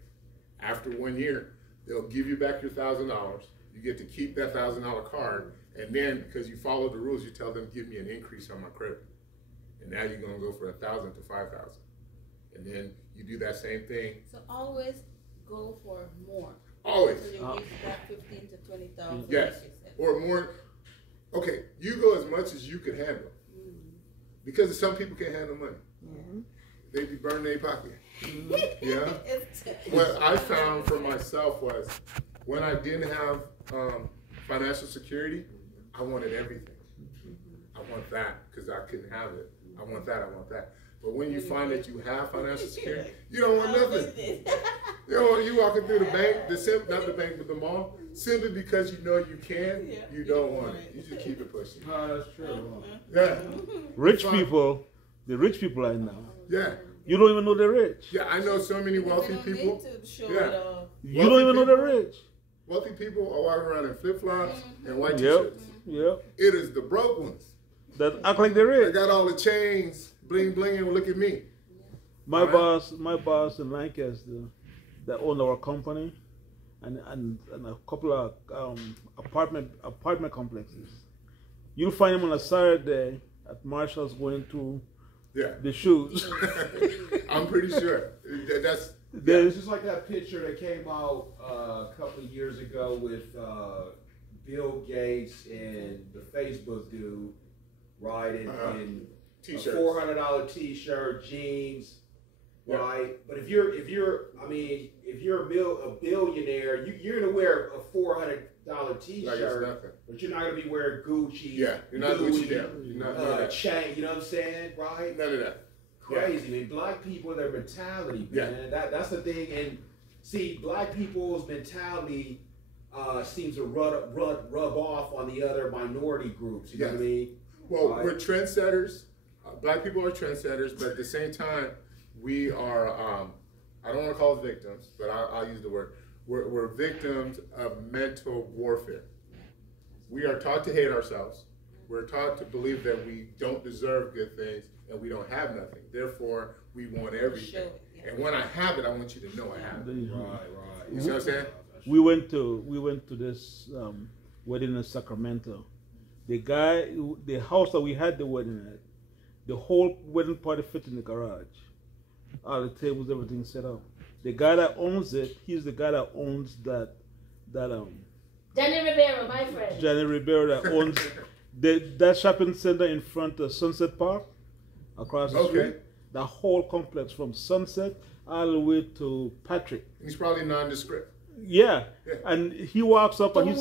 After 1 year, they'll give you back your $1,000. You get to keep that $1,000 card, and then because you follow the rules, you tell them, give me an increase on my credit. And now you're gonna go from 1,000 to 5,000, and then you do that same thing. So always go for more. Always. So you give that 15 to 20,000. Yes, or more. Okay, you go as much as you can handle, because some people can't handle money. They be burning their pocket. Yeah. What I found for myself was, when I didn't have financial security, I wanted everything. I want that because I couldn't have it. I want that. I want that. But when you find that you have financial security, you don't want nothing. You walking through the bank, not the bank, but the mall, simply because you know you can. You don't want it. You just keep it pushing. Oh, that's true. Yeah. Rich people, the rich people right now. Yeah. You don't even know they're rich. Yeah, I know so many wealthy people. You don't even know they're rich. Wealthy people are walking around in flip-flops and white Yep. t-shirts. Yep. It is the broke ones That act like they're that rich. got all the chains, bling bling, and look at me. My boss in Lancaster, that owned our company, and a couple of apartment complexes. You'll find him on a Saturday at Marshall's going to the shoes. I'm pretty sure that's. It's just like that picture that came out a couple of years ago with Bill Gates and the Facebook dude riding in a $400 T-shirt, jeans, right? But if you're a billionaire, you're gonna wear a $400 T-shirt, but you're not gonna be wearing Gucci. Yeah, you're not Gucci down. You're not chain. You know what I'm saying, right? None of that. Crazy, man. Black people, their mentality, man. That's the thing. And see, black people's mentality seems to rub off on the other minority groups. You know what I mean? Well, we're trendsetters. Black people are trendsetters, but at the same time, we are. I don't want to call us victims, but I'll use the word. We're victims of mental warfare. We are taught to hate ourselves. We're taught to believe that we don't deserve good things and we don't have nothing. Therefore, we want everything. And when I have it, I want you to know I have it. Right. You see what I'm saying? We went to this wedding in Sacramento. The house that we had the wedding at, the whole wedding party fit in the garage. All the tables, everything set up. The guy that owns it, he's the guy that owns that Johnny Rivera, my friend. Johnny Rivera that owns that shopping center in front of Sunset Park, across the street. The whole complex from Sunset all the way to Patrick. He's probably nondescript. Yeah, and he walks up and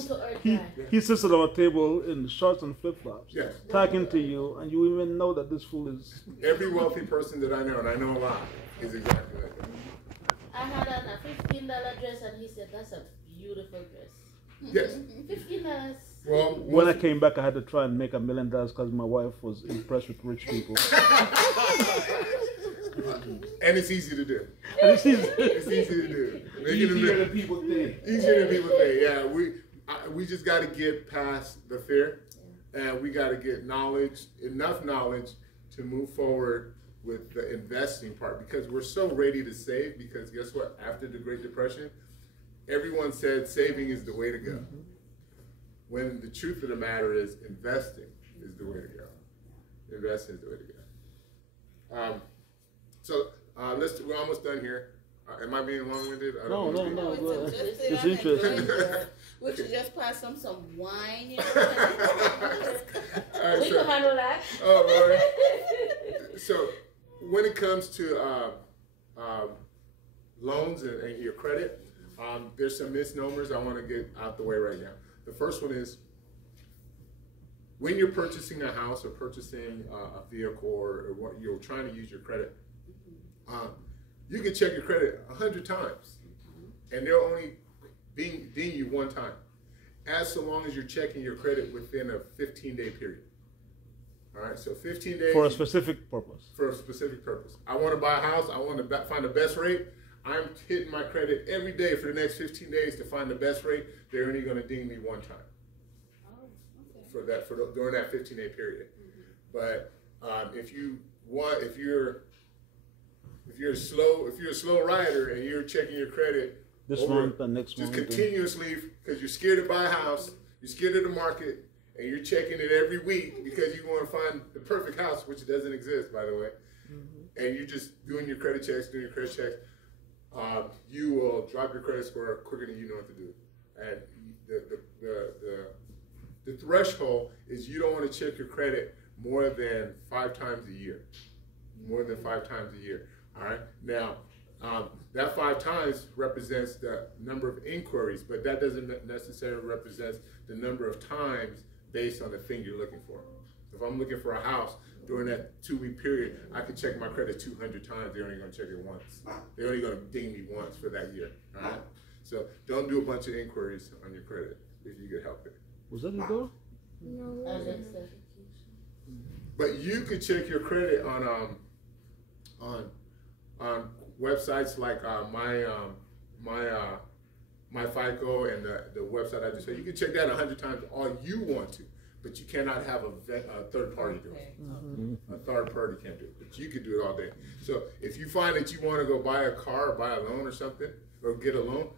he sits at our table in shorts and flip-flops, talking to you, and you even know that this fool is... Every wealthy person that I know, and I know a lot, is exactly like that. I had a $15 dress, and he said, "That's a beautiful dress." Yes. $15. Well, when I came back, I had to try and make $1 million because my wife was impressed with rich people. And it's easy to do. It's easy to do. Easier than people think. Easier than people think. Yeah, we just got to get past the fear, and we got to get enough knowledge to move forward with the investing part, because we're so ready to save. Because guess what? After the Great Depression, everyone said saving is the way to go. When the truth of the matter is investing is the way to go. Investing is the way to go. So we're almost done here. Am I being long-winded? No. It's interesting. We should just pass some wine. We can handle that. Oh, right. So when it comes to loans and your credit, there's some misnomers I want to get out the way right now. The first one is, when you're purchasing a house or purchasing a vehicle or what you're trying to use your credit, you can check your credit 100 times, and they'll only ding you one time, as so long as you're checking your credit within a 15-day period. All right, so 15 days. For a specific purpose. For a specific purpose. I want to buy a house. I want to find the best rate. I'm hitting my credit every day for the next 15 days to find the best rate. They're only going to ding me one time. During that 15-day period. But if you're a slow rider and you're checking your credit this month and next month, month, just continuously, because you're scared to buy a house, you're scared of the market, and you're checking it every week because you want to find the perfect house, which doesn't exist, by the way. And you're just doing your credit checks, you will drop your credit score quicker than you know what to do. And the threshold is you don't want to check your credit more than 5 times a year. More than 5 times a year. All right. Now, that 5 times represents the number of inquiries, but that doesn't necessarily represent the number of times based on the thing you're looking for. If I'm looking for a house during that 2-week period, I can check my credit 200 times. They're only going to check it once. They're only going to ding me once for that year. All right. So don't do a bunch of inquiries on your credit if you could help it. Was that the door? No. But you could check your credit on on websites like my Fico and the website I just said. You can check that 100 times all you want to, but you cannot have a third party do it. A third party can't do it, but you can do it all day. So if you find that you want to go buy a car or buy a loan or something, or get a loan,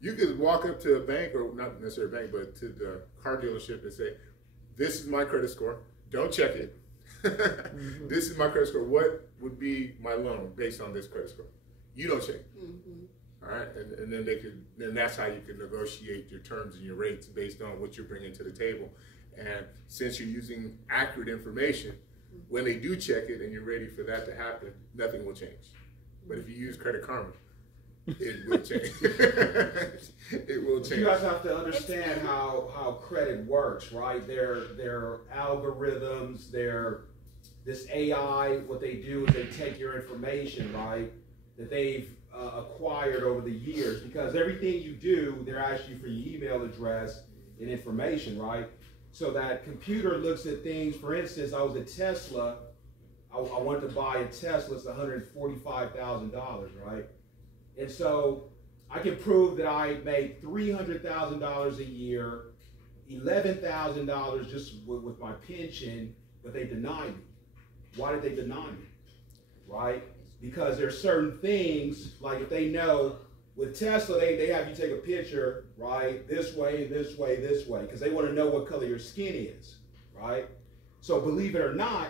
you could walk up to a bank, or not necessarily a bank, but to the car dealership and say, this is my credit score. Don't check it. This is my credit score. What would be my loan based on this credit score? You don't check it. All right, and then that's how you can negotiate your terms and your rates based on what you're bringing to the table. And since you're using accurate information, when they do check it and you're ready for that to happen, nothing will change. But if you use Credit Karma, it will change. It will change. You guys have to understand how credit works, right? Their algorithms, this AI, what they do is they take your information, right, that they've acquired over the years, because everything you do, they're asking you for your email address and information, right? So that computer looks at things. For instance, I was at Tesla. I wanted to buy a Tesla. It's $145,000, right? And so I can prove that I made $300,000 a year, $11,000 just with my pension, but they denied me. Why did they deny me? Right? Because there's certain things, like if they know, with Tesla, they have you take a picture, right? This way, this way, this way, because they want to know what color your skin is, right? So believe it or not,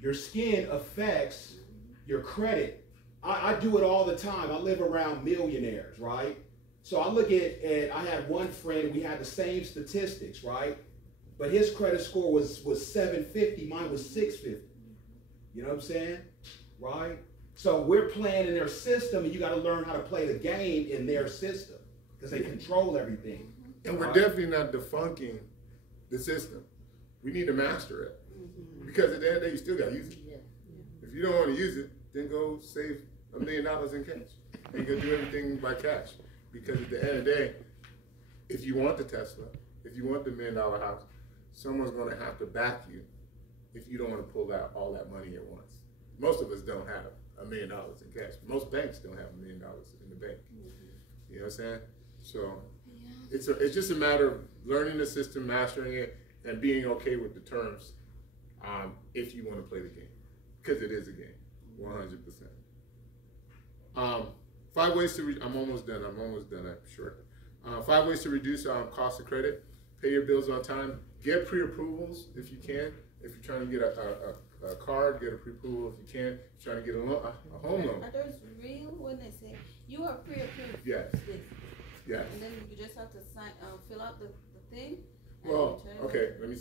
your skin affects your credit. I do it all the time. I live around millionaires, right? So I look at I had one friend, we had the same statistics, right? But his credit score was 750, mine was 650. You know what I'm saying? Right? So we're playing in their system, and you got to learn how to play the game in their system, because they control everything. And we're definitely not defunking the system. We need to master it. Because at the end of the day, you still got to use it. If you don't want to use it, then go save $1 million in cash. And go do everything by cash. Because at the end of the day, if you want the Tesla, if you want the $1 million house, someone's going to have to back you if you don't want to pull out all that money at once. Most of us don't have $1 million in cash. Most banks don't have $1 million in the bank. You know what I'm saying? So it's just a matter of learning the system, mastering it, and being okay with the terms if you want to play the game. Because it is a game, 100%. 5 ways to, I'm almost done, I'm sure. 5 ways to reduce cost of credit. Pay your bills on time. Get pre-approvals if you can. If you're trying to get a card, get a pre-approval if you can. If you're trying to get a home loan. Are those real when they say you are pre-approved? Yes. Yes. And then you just have to sign, fill out the thing. Well, okay. Let me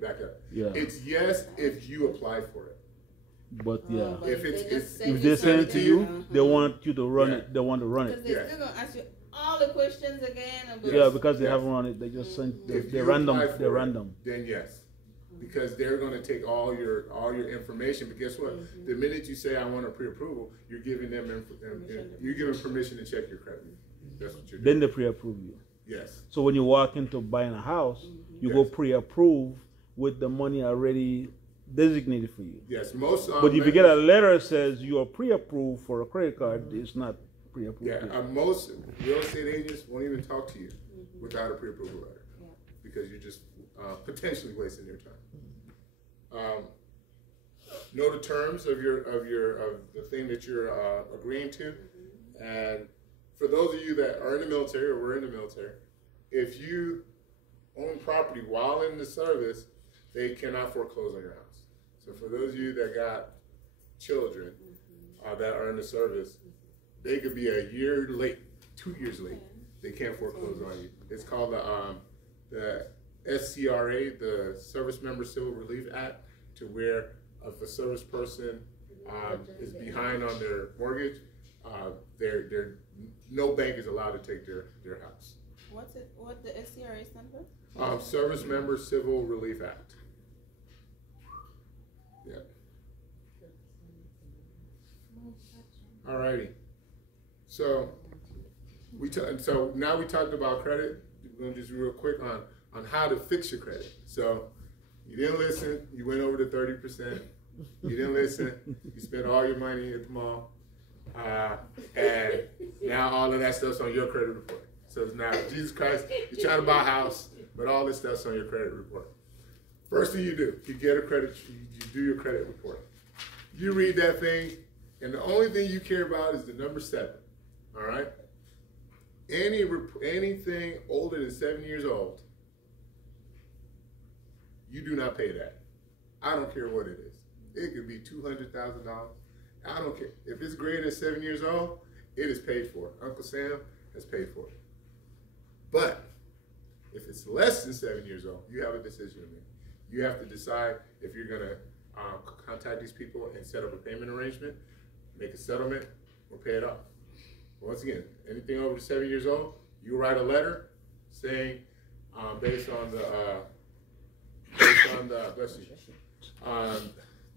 back up. Yeah. It's yes if you apply for it. But yeah, but if they send it to you, they want you to run it. They want to run it. Because they're still gonna ask you all the questions again. Yeah, because they haven't run it. They just send. They're random. They're random. Then yes, because they're going to take all your information. But guess what? The minute you say I want a pre-approval, you're giving them permission to check your credit. That's what you're doing. Then they pre-approve you. Yes. So when you walk into buying a house, you go pre-approve with the money already designated for you. Yes, most. But if you get a letter that says you are pre-approved for a credit card, it's not pre-approved. Yeah, most real estate agents won't even talk to you without a pre-approval letter because you're just potentially wasting your time. Know the terms of the thing that you're agreeing to, and for those of you that are in the military or were in the military, if you own property while in the service, they cannot foreclose on your house. So for those of you that got children that are in the service, they could be a year late, 2 years late. They can't foreclose on you. It's called the SCRA, the Service Member Civil Relief Act, to where if a service person is behind on their mortgage, no bank is allowed to take their house. What the SCRA stand for? Service Member Civil Relief Act. Yeah. Alrighty. So now we talked about credit. We're going to just real quick on how to fix your credit. So you didn't listen. You went over to 30%. You didn't listen. You spent all your money at the mall. And now all of that stuff's on your credit report. So it's now, Jesus Christ, you're trying to buy a house, but all this stuff's on your credit report. First thing you do, you get a credit, you do your credit report. You read that thing, and the only thing you care about is the number 7, all right? Anything older than 7 years old, you do not pay that. I don't care what it is. It could be $200,000. I don't care. If it's greater than 7 years old, it is paid for. Uncle Sam has paid for it. But if it's less than 7 years old, you have a decision to make. You have to decide if you're going to contact these people and set up a payment arrangement, make a settlement, or pay it off. Once again, anything over 7 years old, you write a letter saying, based on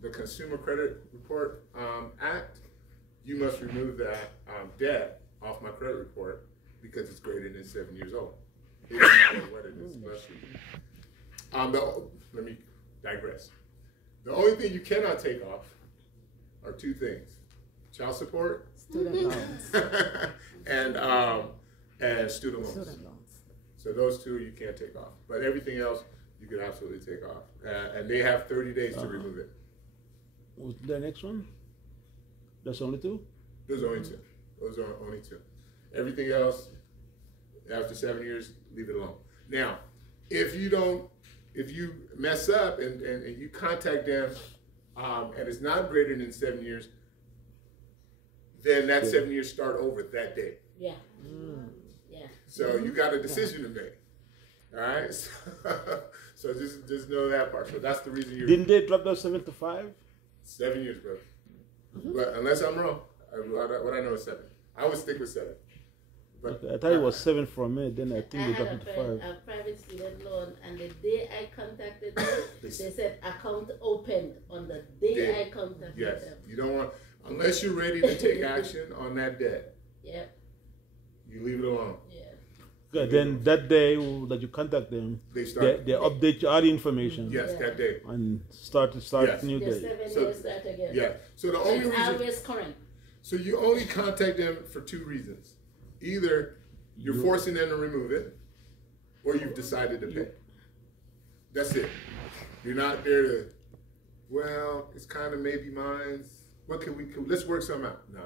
the Consumer Credit Report Act, you must remove that debt off my credit report because it's greater than 7 years old. It doesn't matter what it is. Let me digress. The only thing you cannot take off are 2 things: child support, student loans, and student loans. So those 2 you can't take off, but everything else you can absolutely take off, and they have 30 days to remove it. What's the next one? That's only 2? There's only 2. Those are only 2. Everything else, after 7 years, leave it alone. Now, if you mess up and you contact them, and it's not greater than 7 years, then that 7 years start over that day. Yeah. Yeah. So you got a decision to make. All right. So just know that part. So that's the reason you didn't they drop that 7 to 5? 7 years, bro. But unless I'm wrong, what I know is 7. I would stick with 7. But okay, I thought it was 7 for a minute. Then I think they dropped it to 5. A private student loan, and the day I contacted them, they said account opened on the day I contacted them. Yes, you don't want, unless you're ready to take action on that debt. Yep. You leave it alone. Yeah. Good. Then that day that you contact them, they update all the information. Yes, that day. And start new day. 7 years start again. Yeah. So the only reason, always current. So you only contact them for 2 reasons. Either you're forcing them to remove it, or you've decided to pay. That's it. You're not there to, well, it's kind of maybe mine. What can we, let's work something out. No.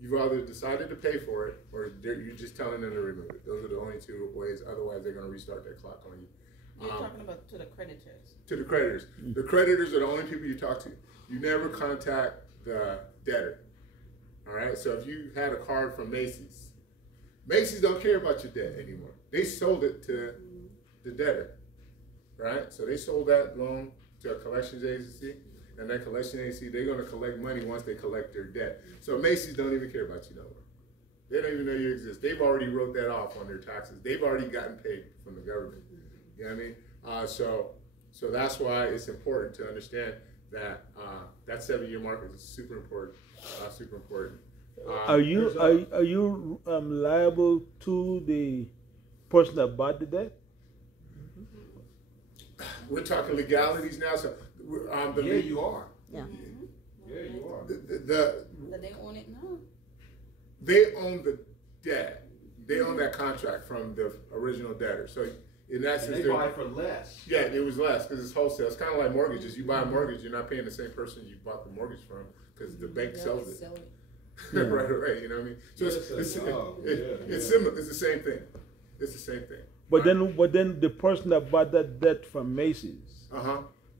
You've either decided to pay for it, or you're just telling them to remove it. Those are the only 2 ways. Otherwise, they're going to restart their clock on you. You're talking about to the creditors. To the creditors. The creditors are the only people you talk to. You never contact the debtor. All right? So if you had a card from Macy's, Macy's don't care about your debt anymore. They sold it to the debtor, right? So they sold that loan to a collections agency, and that collection agency, they're going to collect money once they collect their debt. So Macy's don't even care about you no more. They don't even know you exist. They've already wrote that off on their taxes. They've already gotten paid from the government. You know what I mean? So that's why it's important to understand that that 7-year mark is super important. Super important. Are you liable to the person that bought the debt? We're talking legalities now, so you are. Yeah. Yeah, you are. But they own it now. They own the debt. They own that contract from the original debtor. So in that sense, they buy it for less. Yeah, it was less because it's wholesale. It's kind of like mortgages. You buy a mortgage, you're not paying the same person you bought the mortgage from because the bank sells it. Yeah. right. You know what I mean? So it's similar. It's the same thing. It's the same thing. But then the person that bought that debt from Macy's,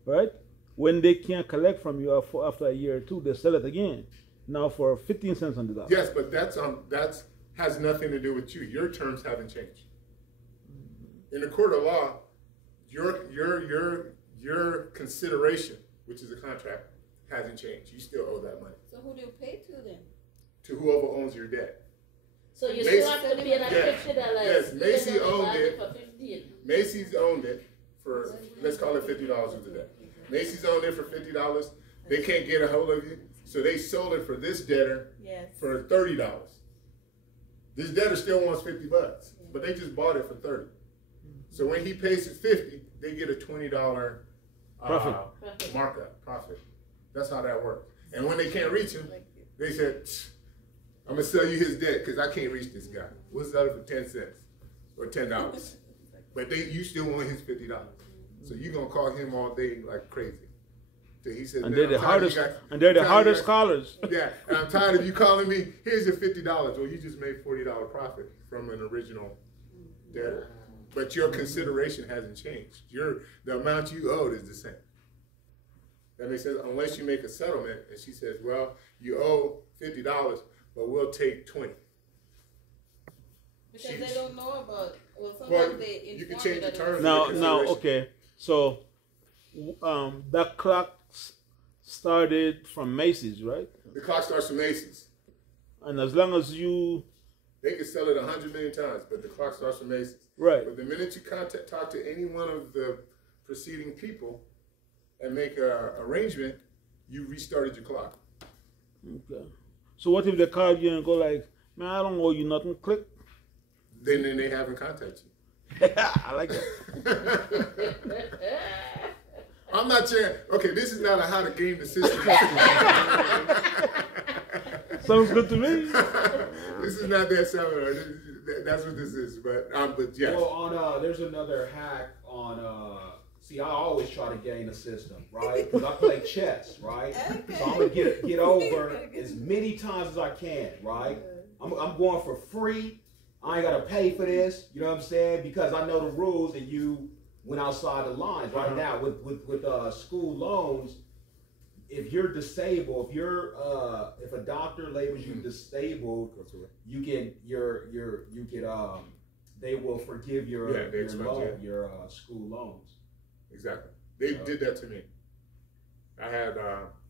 right? When they can't collect from you after a year or 2, they sell it again. Now for 15 cents on the dollar. Yes, but that's has nothing to do with you. Your terms haven't changed. In the court of law, your consideration, which is a contract, hasn't changed. You still owe that money. So who do you pay to then? To whoever owns your debt. So you still have to pay that $50. Yes, Macy's owned it. For 15. Macy's owned it for, let's call it $50 worth of debt. Macy's owned it for $50. They can't get a hold of you, so they sold it for this debtor for $30. This debtor still wants $50, but they just bought it for $30. So when he pays his $50, they get a $20 profit markup profit. That's how that works. And when they can't reach him, they said, I'm going to sell you his debt because I can't reach this guy. We'll sell it for 10 cents or $10. But you still want his $50. So you're going to call him all day like crazy. So he said, and they're the hardest callers. Yeah, and I'm tired of you calling me, here's your $50. Well, you just made $40 profit from an original debtor. But your consideration hasn't changed. The amount you owed is the same. That makes sense, unless you make a settlement, and she says, well, you owe $50, but we'll take 20. Because they don't know about, sometimes they you can change the terms. Now, okay, so that clock started from Macy's, right? The clock starts from Macy's. And as long as they can sell it 100 million times, but the clock starts from Macy's. Right. But the minute you talk to any one of the preceding people and make an arrangement, you restarted your clock. Okay. So what if they call you and go like, man, I don't owe you nothing, click? Then they haven't contacted you. I like that. I'm not saying, okay, this is not how to game the system. Sounds good to me. This is not that seminar. That's what this is. But yes. Well, there's another hack on. See, I always try to game the system, right? Because I play chess, right? Okay. So I'm gonna get over as many times as I can, right? I'm going for free. I ain't gotta pay for this. You know what I'm saying? Because I know the rules, and you went outside the lines. Right now, with school loans, if you're disabled, if a doctor labels you disabled, you can they will forgive your school loans. Exactly. They did that to me. I had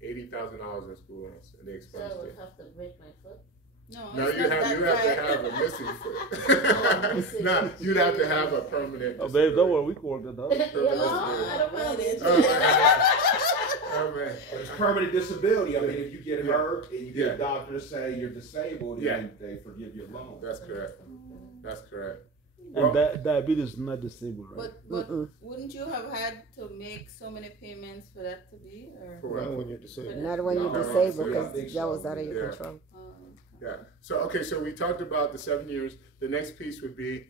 $80,000 in school loans, and they expunged it. So I would have to break my foot? No, you have to have a missing foot. No, you'd have to have a permanent. Oh, babe, don't worry, we can work it out. I don't mind it. Oh, man. It's permanent disability. I mean, if you get hurt and you get a doctor to say you're disabled, then they forgive your loan. That's correct. That's correct. And diabetes is not disabled, right? But wouldn't you have had to make so many payments for that to be? Or? Not when you're disabled. Not when you're disabled, because that was out of your control. Yeah. So we talked about the 7 years. The next piece would be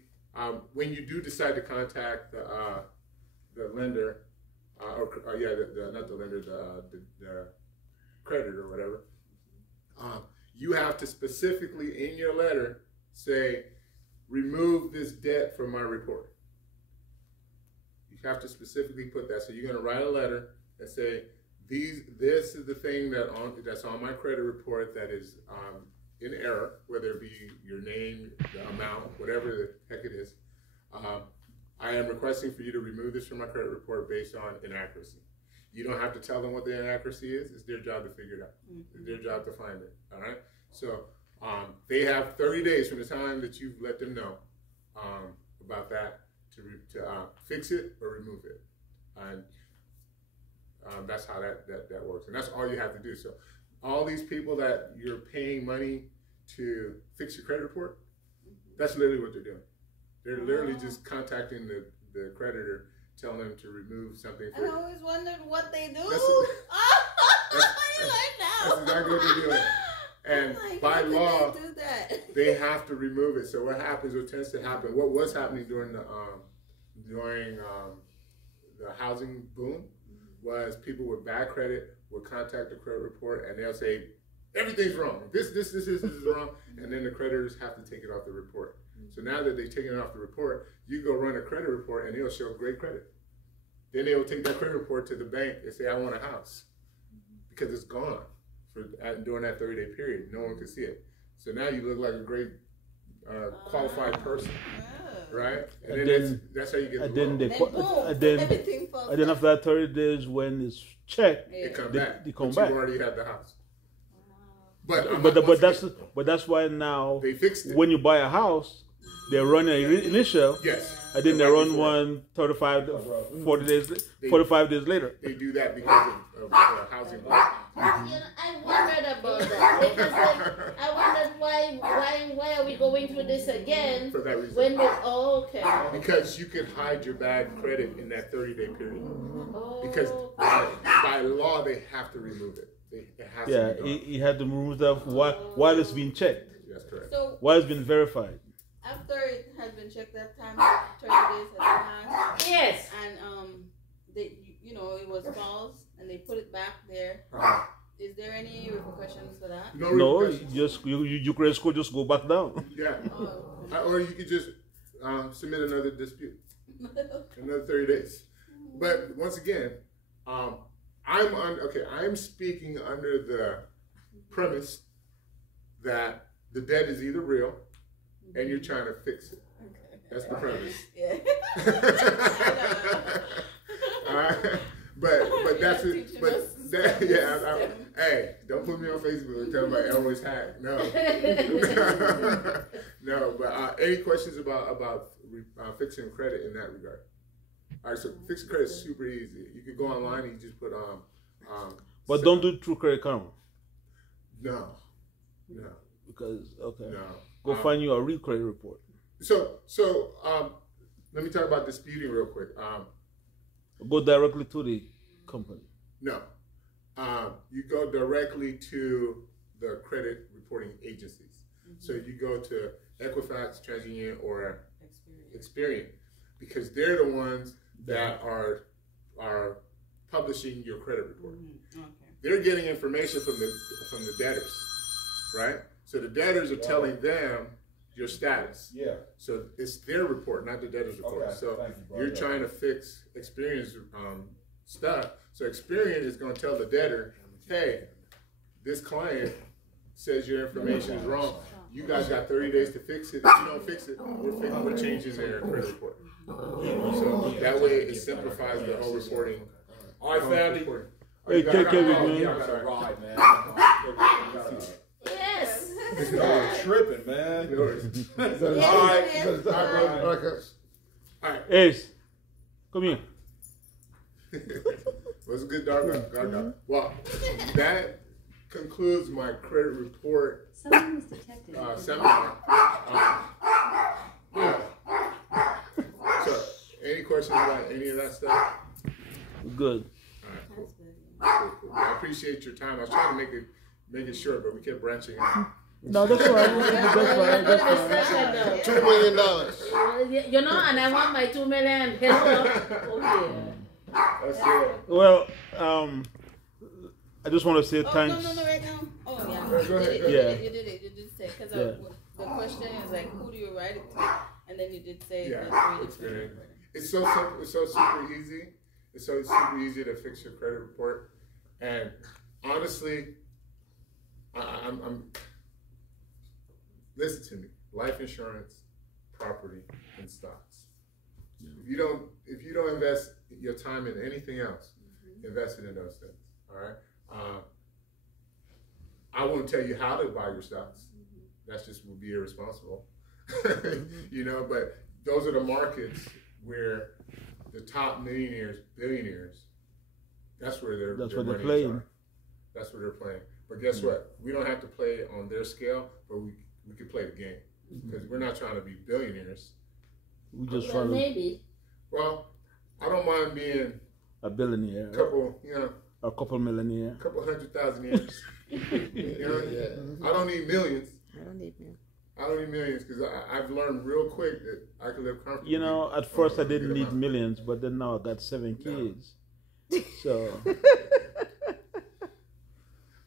when you do decide to contact the lender, not the lender, the creditor or whatever. You have to specifically in your letter say, remove this debt from my report. You have to specifically put that. So you're going to write a letter and say, this is the thing that's on my credit report that is in error, whether it be your name, the amount, whatever the heck it is. I am requesting for you to remove this from my credit report based on inaccuracy. You don't have to tell them what the inaccuracy is. It's their job to figure it out. It's their job to find it. All right? So they have 30 days from the time that you've let them know about that to fix it or remove it. And that's how that works. And that's all you have to do. So all these people that you're paying money to fix your credit report, that's literally what they're doing. They're literally just contacting the creditor, telling them to remove something. I always wondered what they do. That's exactly what they're doing. And by law, they have to remove it. So what happens, what tends to happen, what was happening during the housing boom was people with bad credit would contact the credit report and they'll say, everything's wrong. This is wrong. And then the creditors have to take it off the report. So now that they've taken it off the report, you go run a credit report and they'll show great credit. Then they'll take that credit report to the bank and say, I want a house. Because it's gone during that 30-day period. No one can see it. So now you look like a great qualified person. Right? And then that's how you get the loan. And then after that 30 days, when it's checked, they come back. They come back. You already had the house. But that's why now they fixed it. When you buy a house, they run an initial. Yes. And then they run one 45 days later. They do that because of housing. I wondered about that because I wondered why are we going through this again? For that reason. Okay. Because you could hide your bad credit in that 30-day period. Oh. Because by law they have to remove it. It has to be gone. he had to remove that while it's being checked. That's correct. So while it's been verified. after it has been checked that time, 30 days has passed. Yes. And it was false, and they put it back there. Is there any repercussions for that? No, your credit score just go back down. Yeah. Oh, okay. Or you could just submit another dispute. Another 30 days. But once again, I'm speaking under the premise that the debt is either real and you're trying to fix it. Okay. That's the premise. Yeah. But that's it. But that, hey, don't put me on Facebook and tell me about Elroy's hack. No. No. But any questions about fixing credit in that regard? All right, so fixing credit is super easy. You could go online and you just put But don't do it through Credit Karma. No. Because No. Go find you a real credit report. So let me talk about disputing real quick. Go directly to the company. No. You go directly to the credit reporting agencies. So you go to Equifax, TransUnion, or Experian, because they're the ones that are publishing your credit report. Okay. They're getting information from the debtors, right? So the debtors are telling them your status. Yeah. So it's their report, not the debtor's report. Okay, So thank you, bro. you're trying to fix Experian's stuff. So Experian is going to tell the debtor, hey, this client says your information is wrong. You guys got 30 days to fix it. If you don't fix it, we're changing their credit report. So that way it simplifies the whole reporting. All right, family. Hey, take care of it, Yeah, I man. gotta ride, man. Yes. Y'all tripping, man. All right. Ace, come here. What's a good dog? Well, that concludes my credit report seminar. So, any questions about any of that stuff? Good. All right, cool. Cool. I appreciate your time. I was trying to make it short, but we kept branching out. No, that's fine. That's fine. $2 million. And I want my 2 million. Hello. Okay. That's it. Well, I just want to say thanks. No, right now. Oh, yeah. Go ahead. You did it. You did say, because the question is like, who do you write it to? And then you did say, it's so simple. It's so super easy. It's so super easy to fix your credit report. And honestly, I'm listen to me. Life insurance, property, and stocks. If you don't invest your time in anything else, invest it in those things. All right. I won't tell you how to buy your stocks. That's just would be irresponsible. But those are the markets where the top millionaires, billionaires, that's where they're playing. That's where they're playing. But guess what? We don't have to play on their scale, but we can play the game. Because we're not trying to be billionaires. We just trying to. Maybe. Well, I don't mind being a billionaire. A couple millionaire. A couple 100,000 years. I don't need millions. I don't need millions because I've learned real quick that I can live comfortably. At first I didn't need millions, but then now I got 7 kids. So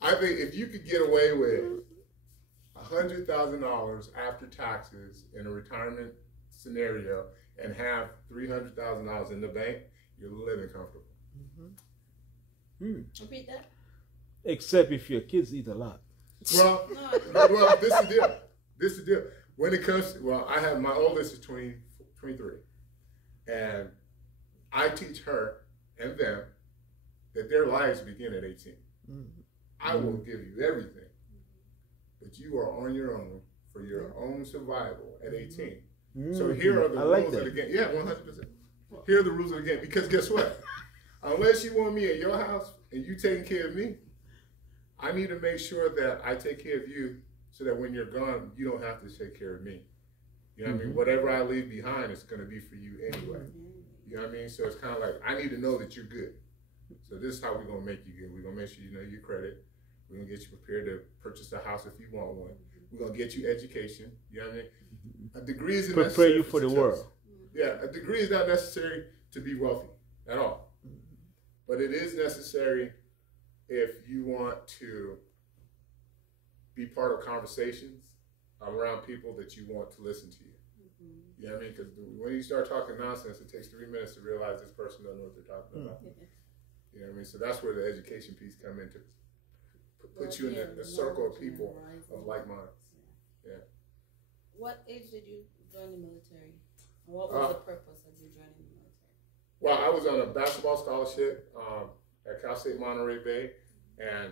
I think if you could get away with $100,000 after taxes in a retirement scenario and have $300,000 in the bank, you're living comfortable. Repeat that. Except if your kids eat a lot. Well, this is the deal. When it comes to, I have my oldest is 23. And I teach her and them that their lives begin at 18. I will give you everything, but you are on your own for your own survival at 18. So here are the rules of the game. Yeah, 100%. Here are the rules of the game. Because guess what? Unless you want me at your house and you taking care of me, I need to make sure that I take care of you so that when you're gone, you don't have to take care of me. You know what I mean? Whatever I leave behind is going to be for you anyway. You know what I mean? So it's kind of like, I need to know that you're good. So this is how we're going to make you good. We're going to make sure you know your credit. We're going to get you prepared to purchase a house if you want one. We're going to get you education. You know what I mean? A degree isn't prepare you for the world. Yeah, a degree is not necessary to be wealthy at all. But it is necessary if you want to be part of conversations around people that you want to listen to you. You know what I mean? Because when you start talking nonsense, it takes 3 minutes to realize this person doesn't know what they're talking about. You know what I mean? So that's where the education piece comes in to put you in a circle of people of like minds. Yeah. What age did you join the military? What was the purpose of you joining the military? Well, I was on a basketball scholarship at Cal State Monterey Bay, and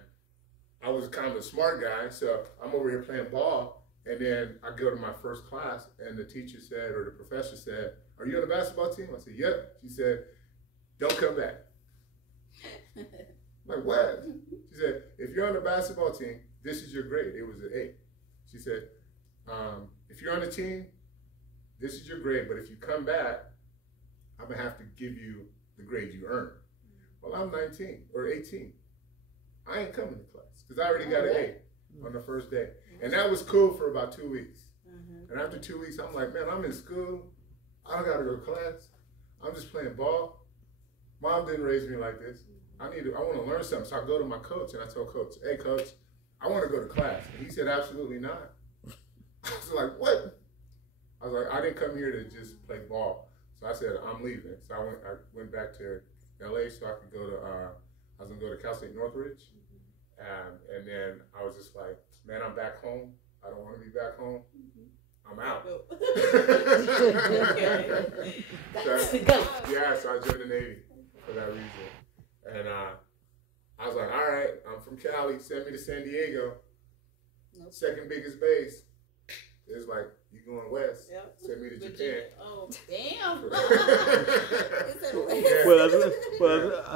I was kind of a smart guy, so I'm over here playing ball. And then I go to my first class, and the teacher said, or the professor said, "Are you on the basketball team?" I said, "Yep." She said, "Don't come back." I'm like, what? She said, "If you're on the basketball team, this is your grade." It was an 8. She said, "If you're on the team, this is your grade, but if you come back, I'm going to have to give you the grade you earned." Well, I'm 19 or 18. I ain't coming to class because I already got an 8 on the first day. And that was cool for about 2 weeks. And after 2 weeks, I'm like, man, I'm in school. I don't got to go to class. I'm just playing ball. Mom didn't raise me like this. I want to learn something. So I go to my coach and I tell coach, "Hey, coach, I want to go to class." And he said, "Absolutely not." I was like, "What?" I was like, "I didn't come here to just play ball." So I said, "I'm leaving." So I went back to LA so I could go to, I was going to go to Cal State Northridge. And then I was just like, man, I'm back home. I don't want to be back home. I'm out. So I joined the Navy for that reason. And I was like, all right, I'm from Cali. Send me to San Diego. Second biggest base. It's like, you going west. Yep. Send me to Japan. Oh, damn. Well,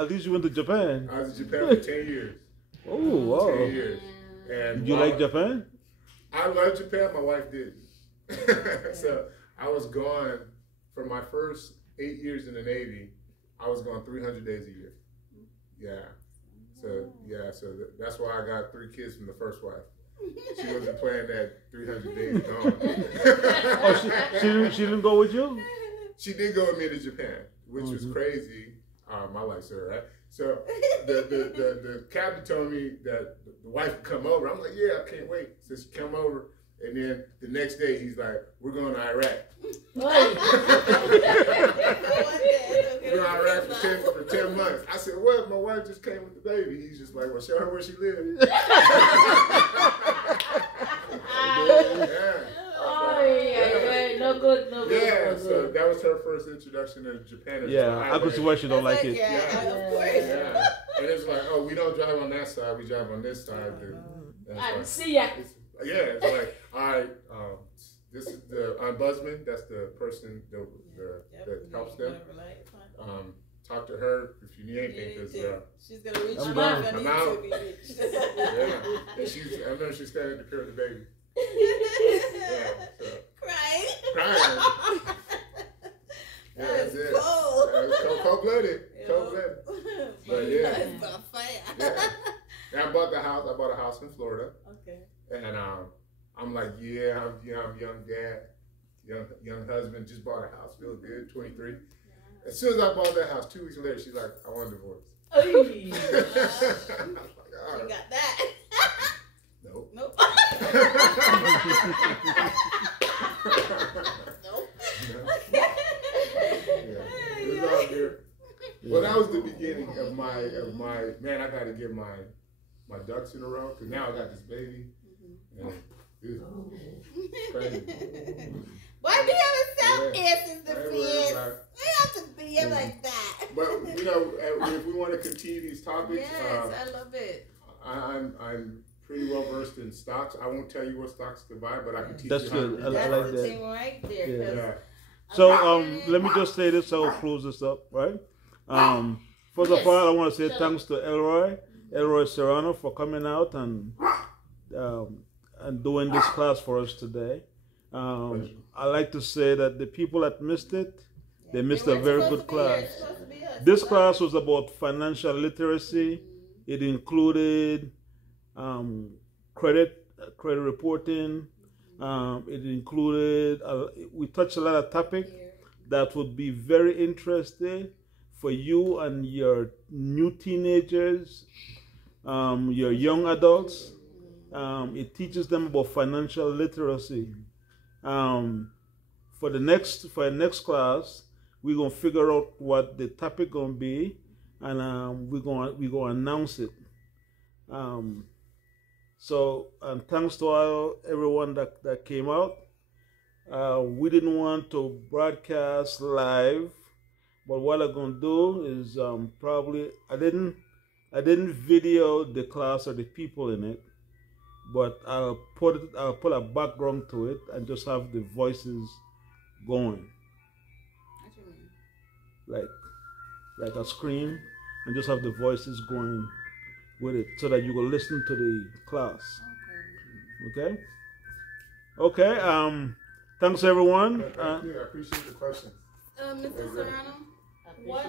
at least you went to Japan. I was in Japan for 10 years. Oh, wow. 10 years. And did you like Japan? I love Japan. My wife did. So I was gone for my first 8 years in the Navy. I was gone 300 days a year. Yeah. So that's why I got 3 kids from the first wife. She wasn't playing that 300 days gone. Oh, she didn't go with you? She did go with me to Japan, which was crazy. My life's her, right? So the captain told me that the wife would come over. I'm like, yeah, I can't wait. So she come over, and then the next day he's like, we're going to Iraq. We're in Iraq for 10 months. I said, well, my wife just came with the baby. He's just like, well, show her where she lives. No good. Yeah, so that was her first introduction to Japan. Yeah, I could see why she don't like it. Yeah, of course. Yeah. And it's like, oh, we don't drive on that side, we drive on this side. See ya. Yeah, it's like, all right, this is the ombudsman, that's the person that helps them. Talk to her if you need anything, because she's gonna reach I'm out. Yeah, and I know she's standing to care of the baby. Yeah, so. Crying. Yeah, that's it. Cold. Cold-blooded. Cold-blooded. But yeah. And I bought a house in Florida. Okay. And I'm like, yeah, I'm young dad, young husband, just bought a house, feel good, 23. As soon as I bought that house, 2 weeks later, she's like, I want a divorce. I was like, all right. You got that. Nope. Nope. It was all good. Well, that was the beginning of my man, I got to get my ducks in a row, because now I got this baby. And it's crazy. Why do you have a self-answers defense? We have to be like that. But, if we want to continue these topics. Yes, I love it. I'm pretty well versed in stocks. I won't tell you what stocks to buy, but I can teach you how to do that. That's like the that. thing right there. Yeah. So let me just say this, so I'll close this up, right? First of all, I want to say thanks to Elroy Elroy Serano for coming out and doing this class for us today. I like to say that the people that missed it, they missed a very good class. This class was about financial literacy. It included credit reporting. It included, we touched a lot of topics that would be very interesting for you and your new teenagers, your young adults. It teaches them about financial literacy. For the next class, we're gonna figure out what the topic gonna be, and we're gonna announce it. So thanks to everyone that came out. We didn't want to broadcast live, but what I'm gonna do is probably I didn't video the class or the people in it, but I'll put a background to it and just have the voices going, like a screen, and just have the voices going with it, so that you will listen to the class. Okay. Thanks everyone. Thank you. I appreciate the question. Mr. Serrano, what